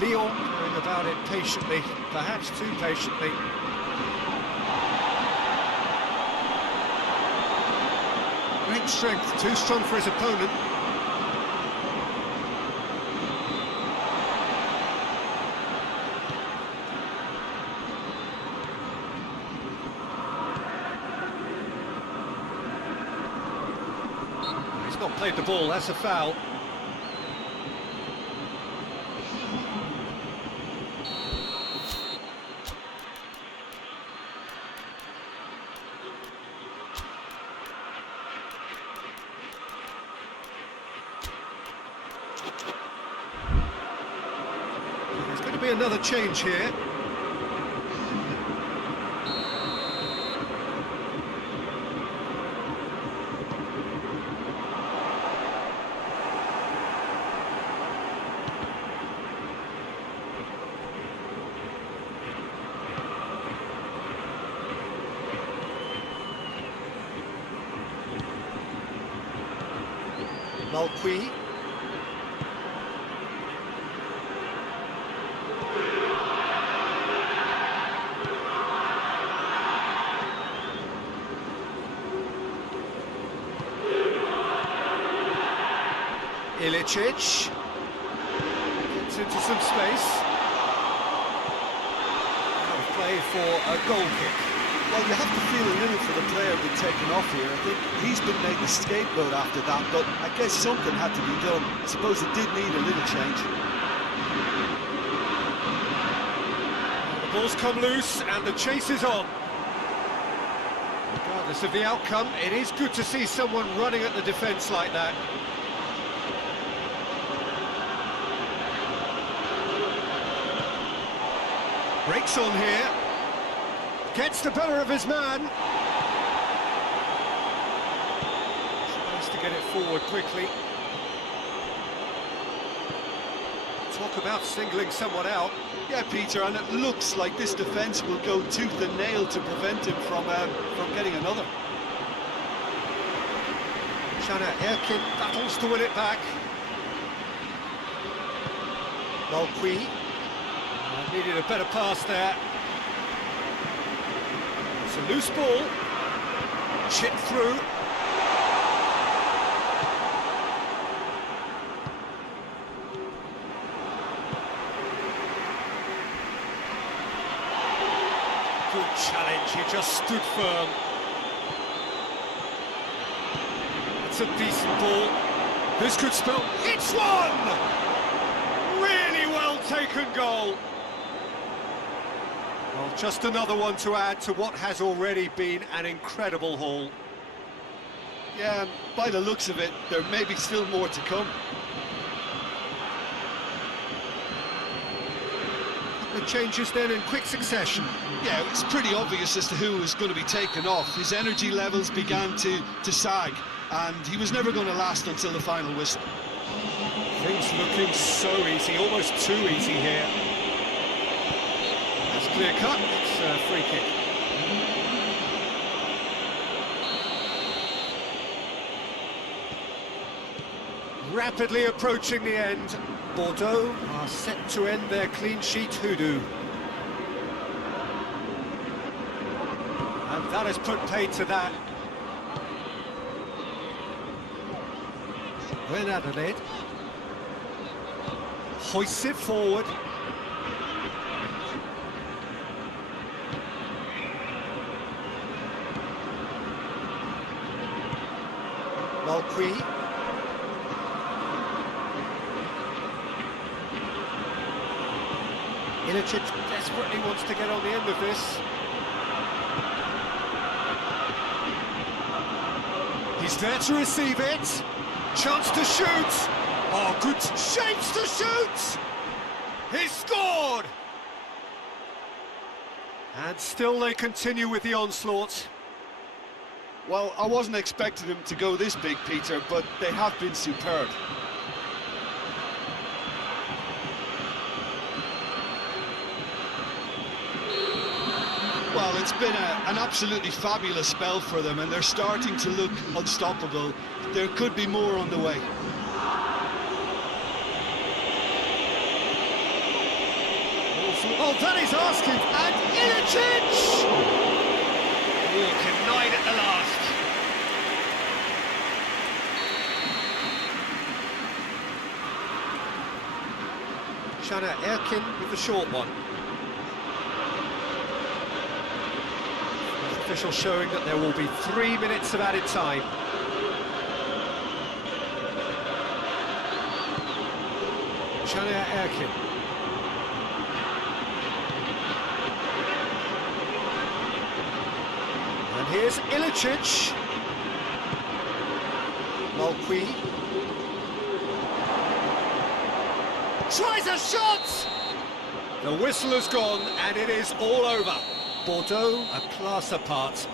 Lyon going about it patiently, perhaps too patiently. Great strength, too strong for his opponent. He's not played the ball, that's a foul. There's going to be another change here. Malqui. Ilicic gets into some space. Play for a goal kick. Well, you have to feel a little for the player being taken off here. I think he's been made the scapegoat after that, but I guess something had to be done. I suppose it did need a little change. The ball's come loose and the chase is on. Regardless of the outcome, it is good to see someone running at the defence like that. Breaks on here. Gets the better of his man. Tries to get it forward quickly. Talk about singling someone out. Yeah, Peter, and it looks like this defence will go tooth and nail to prevent him from getting another. Shanna Erkin battles to win it back. Malqui needed a better pass there. It's a loose ball. Chip through. Good challenge, he just stood firm. It's a decent ball. This could spell... It's one! Really well taken goal. Well, just another one to add to what has already been an incredible haul. Yeah, and by the looks of it, there may be still more to come. The changes then in quick succession. Yeah, it's pretty obvious as to who was going to be taken off. His energy levels began to sag, and he was never going to last until the final whistle. Things looking so easy, almost too easy here. That's clear cut, it's a free kick. Rapidly approaching the end, Bordeaux are set to end their clean sheet hoodoo. And that has put paid to that. When Adelaide hoists it forward. Malqui. Ilicic desperately wants to get on the end of this. He's there to receive it. Chance to shoot. Oh, good shapes to shoot. He's scored. And still they continue with the onslaught. Well, I wasn't expecting them to go this big, Peter, but they have been superb. Well, it's been an absolutely fabulous spell for them, and they're starting to look unstoppable. There could be more on the way. Oh, that is asking, and Ilicic! Oh, denied at the last. Shanna Erkin with the short one. Official showing that there will be 3 minutes of added time. Shanna Erkin. And here's Ilicic. Malqui. Tries a shot! The whistle has gone and it is all over. Bordeaux, a class apart.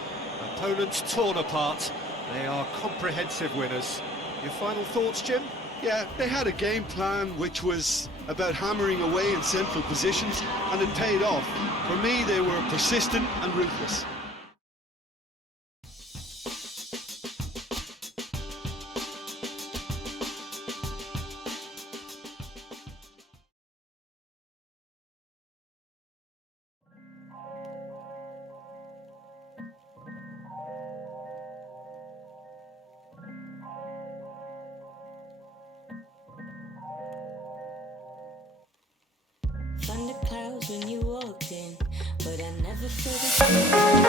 Opponents torn apart. They are comprehensive winners. Your final thoughts, Jim? Yeah, they had a game plan which was about hammering away in central positions, and it paid off. For me, they were persistent and ruthless. Thunder clouds when you walked in, but I never felt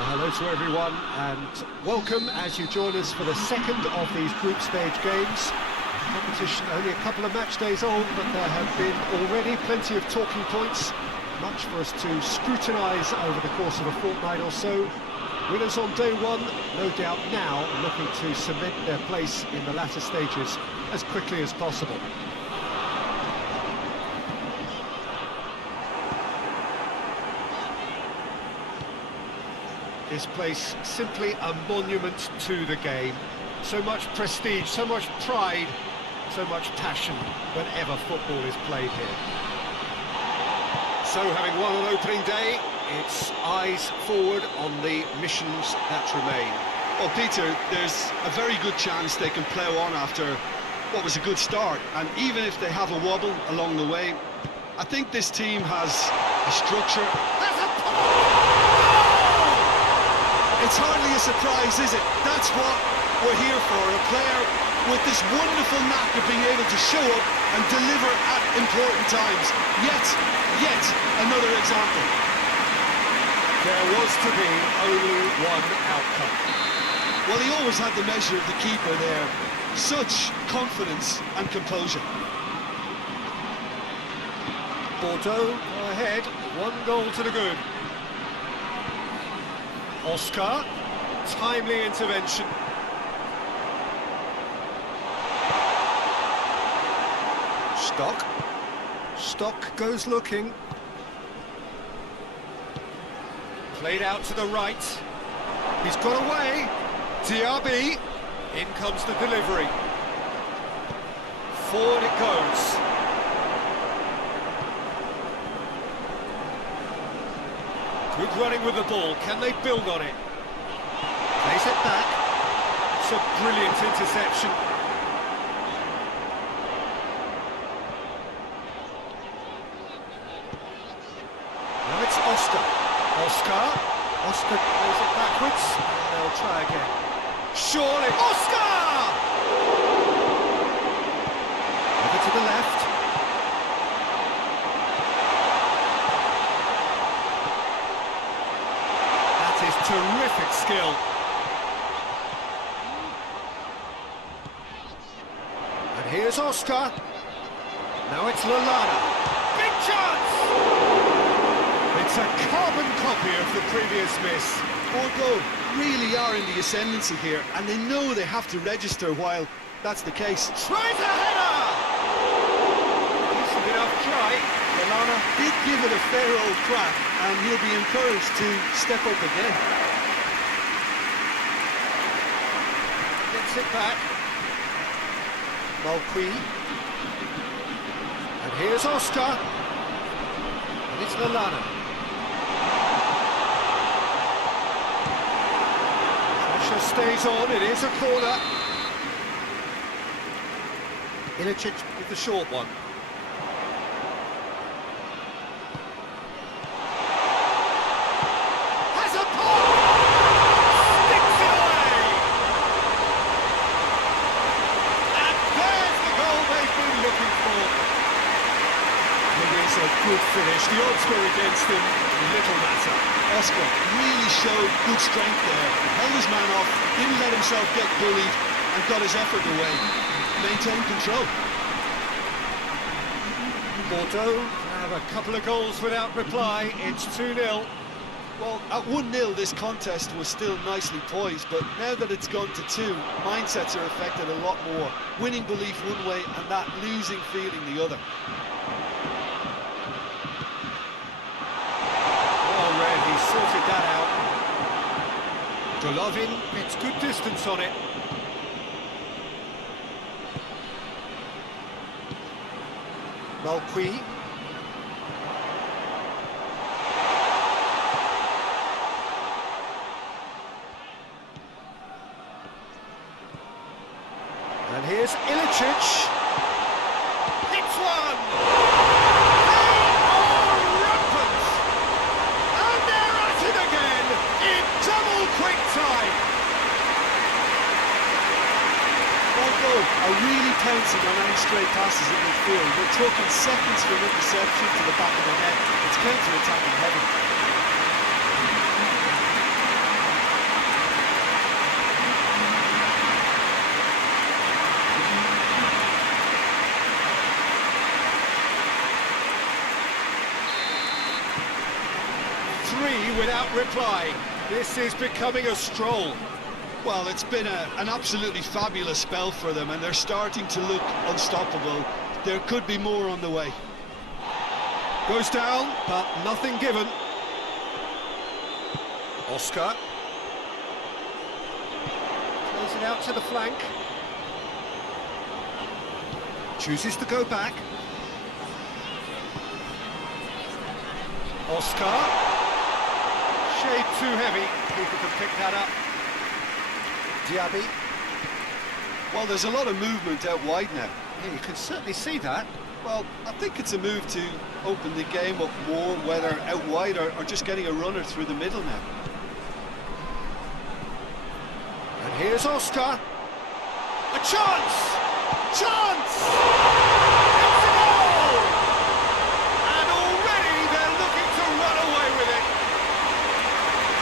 Well, hello to everyone and welcome as you join us for the second of these group stage games. Competition only a couple of match days old, but there have been already plenty of talking points, much for us to scrutinise over the course of a fortnight or so. Winners on day one, no doubt now looking to cement their place in the latter stages as quickly as possible. This place simply a monument to the game. So much prestige, so much pride, so much passion whenever football is played here. So having won on opening day, it's eyes forward on the missions that remain. Well, Peter, there's a very good chance they can plough on after what was a good start. And even if they have a wobble along the way, I think this team has a structure. It's hardly a surprise, is it? That's what we're here for, a player with this wonderful knack of being able to show up and deliver at important times. Yet another example. There was to be only one outcome. Well, he always had the measure of the keeper there. Such confidence and composure. Bordeaux go ahead, 1 goal to the good. Oscar, timely intervention. Stock goes looking. Played out to the right. He's got away. Diaby. In comes the delivery. Forward it goes. Good running with the ball. Can they build on it? Plays it back. It's a brilliant interception. Now it's Oscar. Oscar plays it backwards, and they'll try again. Surely, Oscar! Over to the left. That is terrific skill. And here's Oscar. Now it's Lallana. Big chance! It's a carbon copy of the previous miss. Bordeaux really are in the ascendancy here, and they know they have to register while that's the case. Tries a header! Decent enough try. Lallana did give it a fair old crack, and he'll be encouraged to step up again. Gets it back. Malqui. And here's Oscar. And it's Lallana. Pressure stays on, it is a corner. Ilicic with the short one. Has a pop! Sticks it away! And there's the goal they've been looking for. It is a good finish. The odds were against him. Little matter. Oscar really showed good strength there. Held his man off, didn't let himself get bullied, and got his effort away. Maintained control. Bordeaux have a couple of goals without reply. It's 2-0. Well, at 1-0 this contest was still nicely poised, but now that it's gone to 2, mindsets are affected a lot more. Winning belief one way and that losing feeling the other. Well read, he sorted that out. Golovin gets good distance on it. Malqui. And here's Ilicic. Hits one! They are rampant! And they're at it again in double quick time! Bordeaux are really pouncing on any stray passes in midfield. We're talking seconds from interception to the back of the net. It's counter-attacking heaven. 3 without reply. This is becoming a stroll. Well, it's been an absolutely fabulous spell for them, and they're starting to look unstoppable. There could be more on the way. Goes down, but nothing given. Oscar. Plays it out to the flank. Chooses to go back. Oscar. Shade too heavy. Keeper can pick that up. Diaby. Well, there's a lot of movement out wide now. Yeah, you can certainly see that. Well, I think it's a move to open the game up more, whether out wide or just getting a runner through the middle now. And here's Oscar. A chance! Chance! It's a goal! And already they're looking to run away with it.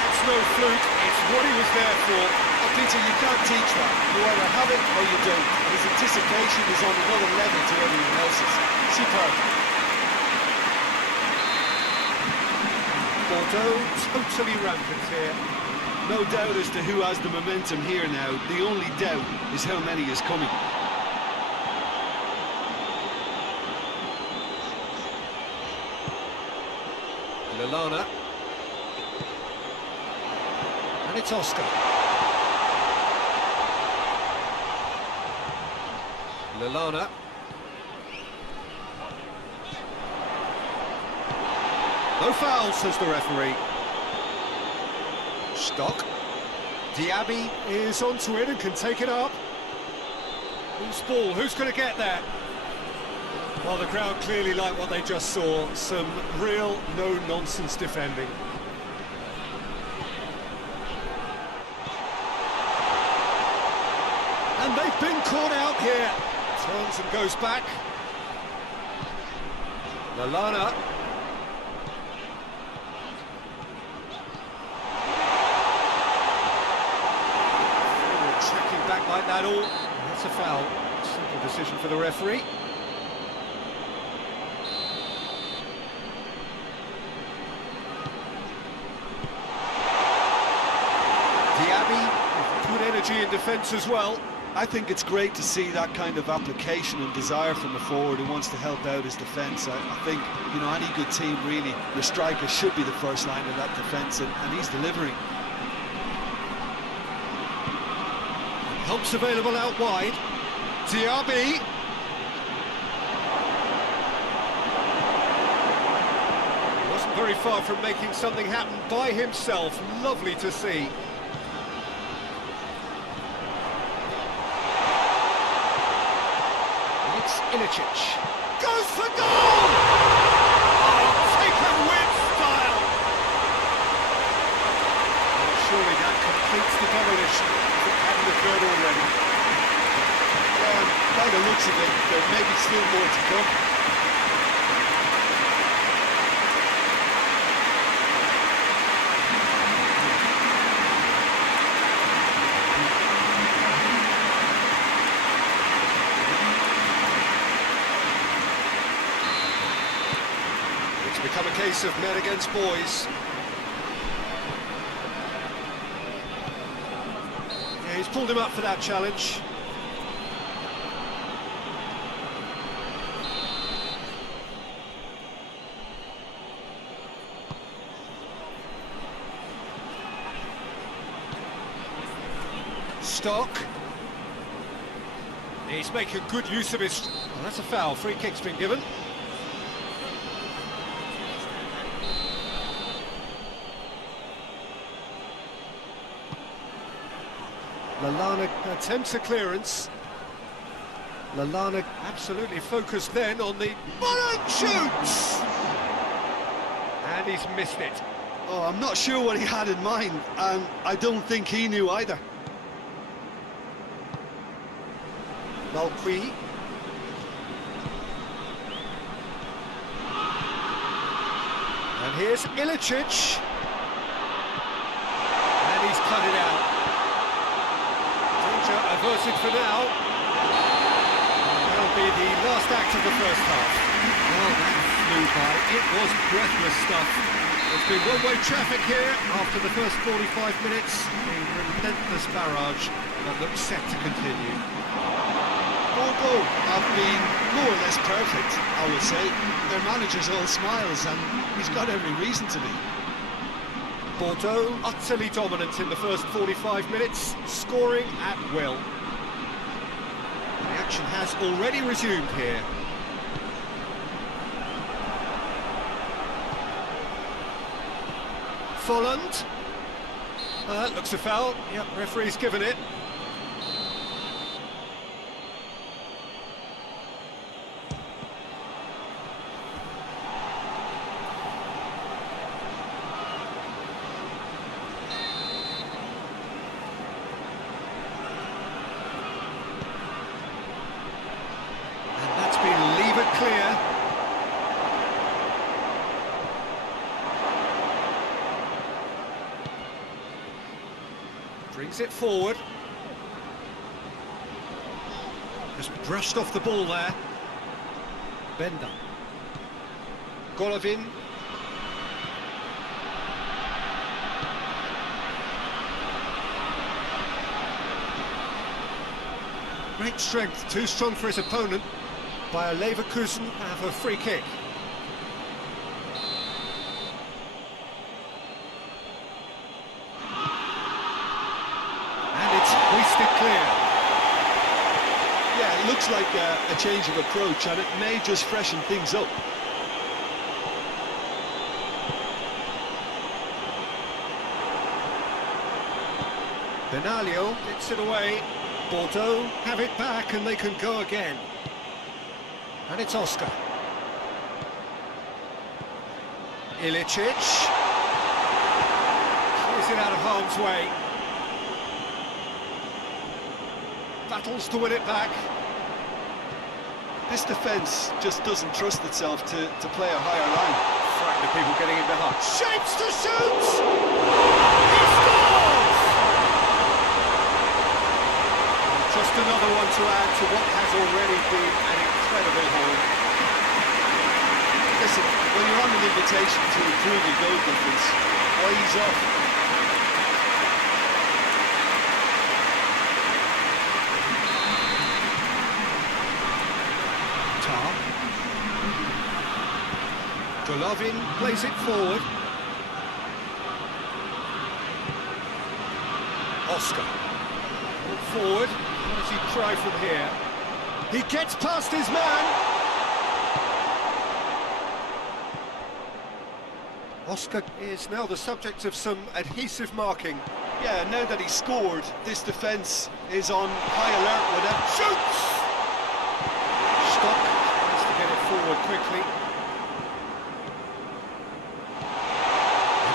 It's no fluke, it's what he was there for. Peter, you can't teach that. You either have it or you don't. His anticipation is on another level to everyone else's. Superb. Bordeaux totally rampant here. No doubt as to who has the momentum here now. The only doubt is how many is coming. Lallana. And it's Oscar. Lallana. No foul, says the referee. Stock. Diaby is onto it and can take it up. Who's ball? Who's going to get that? Well, the crowd clearly like what they just saw. Some real no-nonsense defending. And they've been caught out here. Turns and goes back. Lallana. Checking back like that all. That's a foul. Simple decision for the referee. Diaby, good energy in defence as well. I think it's great to see that kind of application and desire from a forward who wants to help out his defence. I think, you know, any good team really, the striker should be the first line of that defence, and he's delivering. Help's available out wide. Diaby. Wasn't very far from making something happen by himself. Lovely to see. It's Ilicic. Goes for goal! Oh, taken with style! And surely that completes the demolition if it hadn't occurred already. By the looks of it, there may be still more to come. It's become a case of men against boys. Yeah, he's pulled him up for that challenge. Stock. He's making good use of his... Oh, that's a foul. Free kick's been given. Lallana attempts a clearance. Lallana absolutely focused then on the... Bonnet shoots! And he's missed it. Oh, I'm not sure what he had in mind, and I don't think he knew either. Malqui. And here's Ilicic. And he's cut it out. Danger averted for now. That'll be the last act of the first half. Well, flew by. It was breathless stuff. It's been one-way traffic here after the first 45 minutes. A relentless barrage that looks set to continue. Bordeaux have been more or less perfect, I would say. Their manager's all smiles, and he's got every reason to be. Bordeaux utterly dominant in the first 45 minutes, scoring at will. The action has already resumed here. Folland. Looks a foul. Yep, referee's given it. And that's been levered clear. Brings it forward. Just brushed off the ball there. Bender. Golovin. Great strength, too strong for his opponent. Bayer Leverkusen have a free kick. Hoisted clear. Yeah, it looks like a change of approach, and it may just freshen things up. Benaglio gets it away. Bordeaux have it back and they can go again. And it's Oscar. Ilicic. Clears it out of harm's way. Battles to win it back. This defence just doesn't trust itself to play a higher line. Frightened of people getting in behind. Shapes to shoot! He scores! Just another one to add to what has already been an incredible haul. Listen, when you're on an invitation to improve your goal difference, why ease off? Golovin plays it forward. Oscar. Forward. What does he try from here? He gets past his man. Oscar is now the subject of some adhesive marking. Yeah, now that he scored, this defence is on high alert with it. Shoots! Stock tries to get it forward quickly.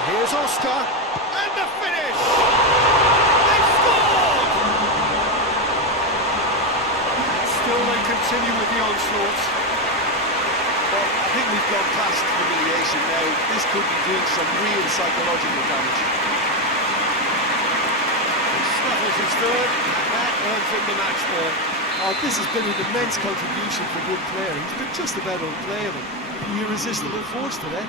Here's Oscar, and the finish! They've scored! And still they continue with the onslaught. Well, I think we've gone past humiliation now. This could be doing some real psychological damage. He snuffles his third, and that earns him the match ball. Oh, this has been an immense contribution from one player. He's been just about unplayable. An irresistible force today.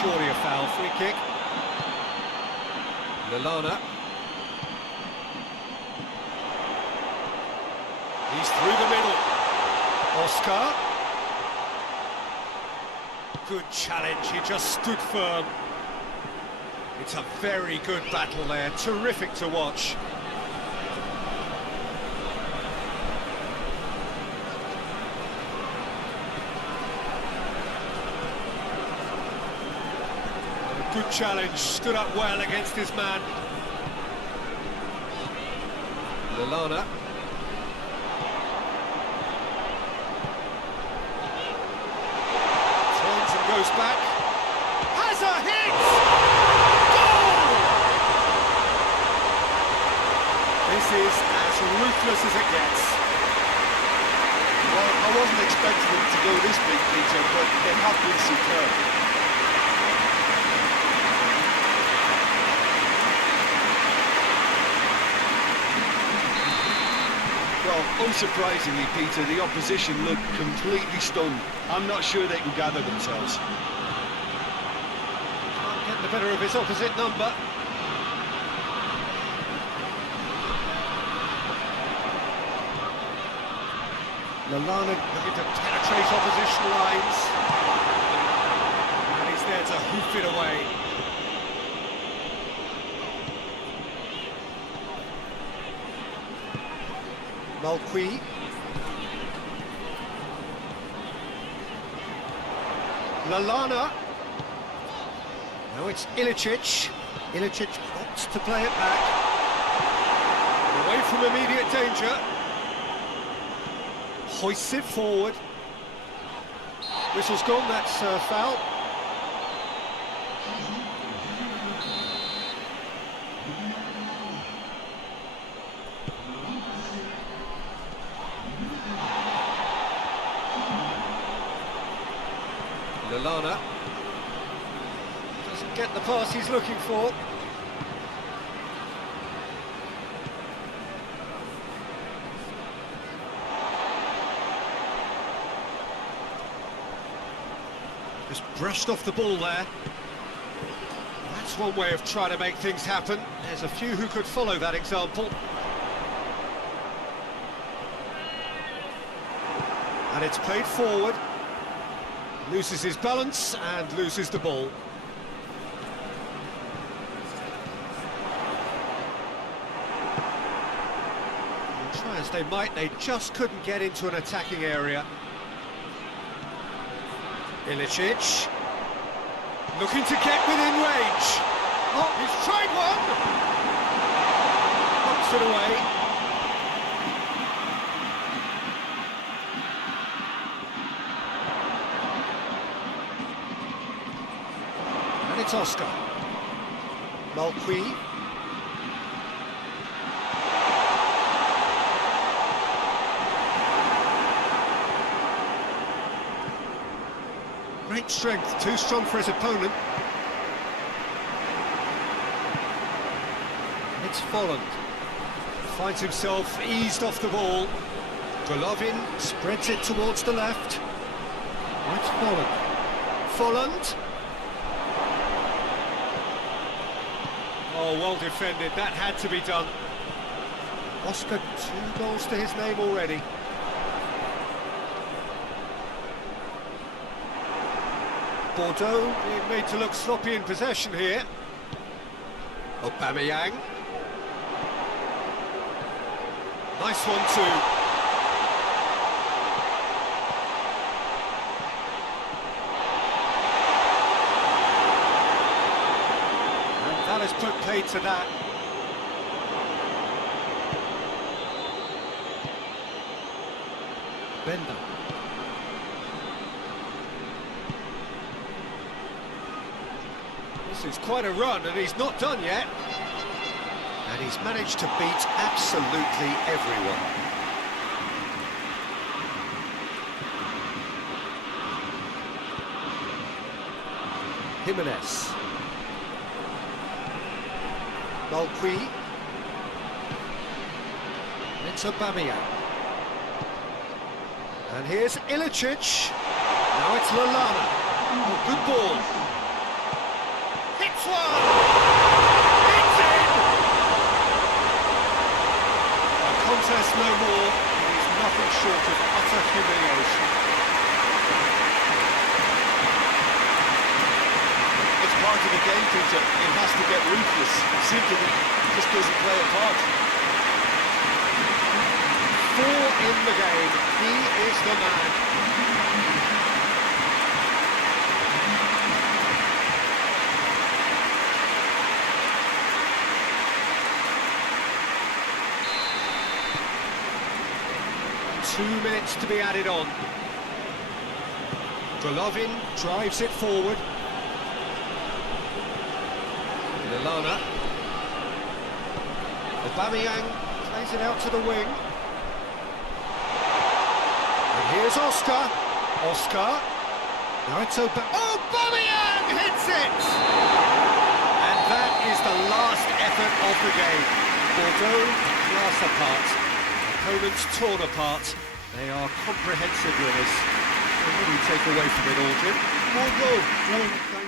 Surely a foul, free kick. Lallana. He's through the middle. Oscar. Good challenge, he just stood firm. It's a very good battle there, terrific to watch. Good challenge, stood up well against his man. Lallana. Turns and goes back. Has a hit! Goal! This is as ruthless as it gets. Well, I wasn't expecting them to go this big, Peter, but they have been superb. Well, Unsurprisingly, Peter, the opposition look completely stunned. I'm not sure they can gather themselves. Can't get the better of his opposite number. Lallana looking to penetrate opposition lines. And he's there to hoof it away. Malqui. Lallana. Now it's Ilicic. Ilicic opts to play it back. Away from immediate danger. Hoists it forward. Whistle's gone, that's foul. Lallana doesn't get the pass he's looking for. Just brushed off the ball there. That's one way of trying to make things happen. There's a few who could follow that example. And it's played forward. Loses his balance and loses the ball. And try as they might, they just couldn't get into an attacking area. Ilicic, looking to get within range. Oh, he's tried one! Knocks it away. And it's Oscar. Malqui. Great strength, too strong for his opponent. It's Folland. Finds himself eased off the ball. Golovin spreads it towards the left. It's Folland. Folland. Oh, well defended. That had to be done. Oscar, 2 goals to his name already. Bordeaux being made to look sloppy in possession here. Aubameyang. Nice one too. And that has put paid to that. Bender. This is quite a run, and he's not done yet. And he's managed to beat absolutely everyone. Jimenez. Malqui. It's Aubameyang. And here's Ilicic. Now it's Lallana. Oh, good ball. Hits one! It's in! A contest no more. It is nothing short of utter humiliation. It's part of the game, Peter. It has to get ruthless. Simply just doesn't play a part. 4 in the game. He is the man. Two minutes to be added on. Golovin drives it forward. Lallana. Aubameyang plays it out to the wing. And here's Oscar. Oscar. Now it's Aubameyang hits it! And that is the last effort of the game. Bordeaux class apart. Opponents torn apart. They are comprehensive winners. What do you take away from it all, Jim? One goal, one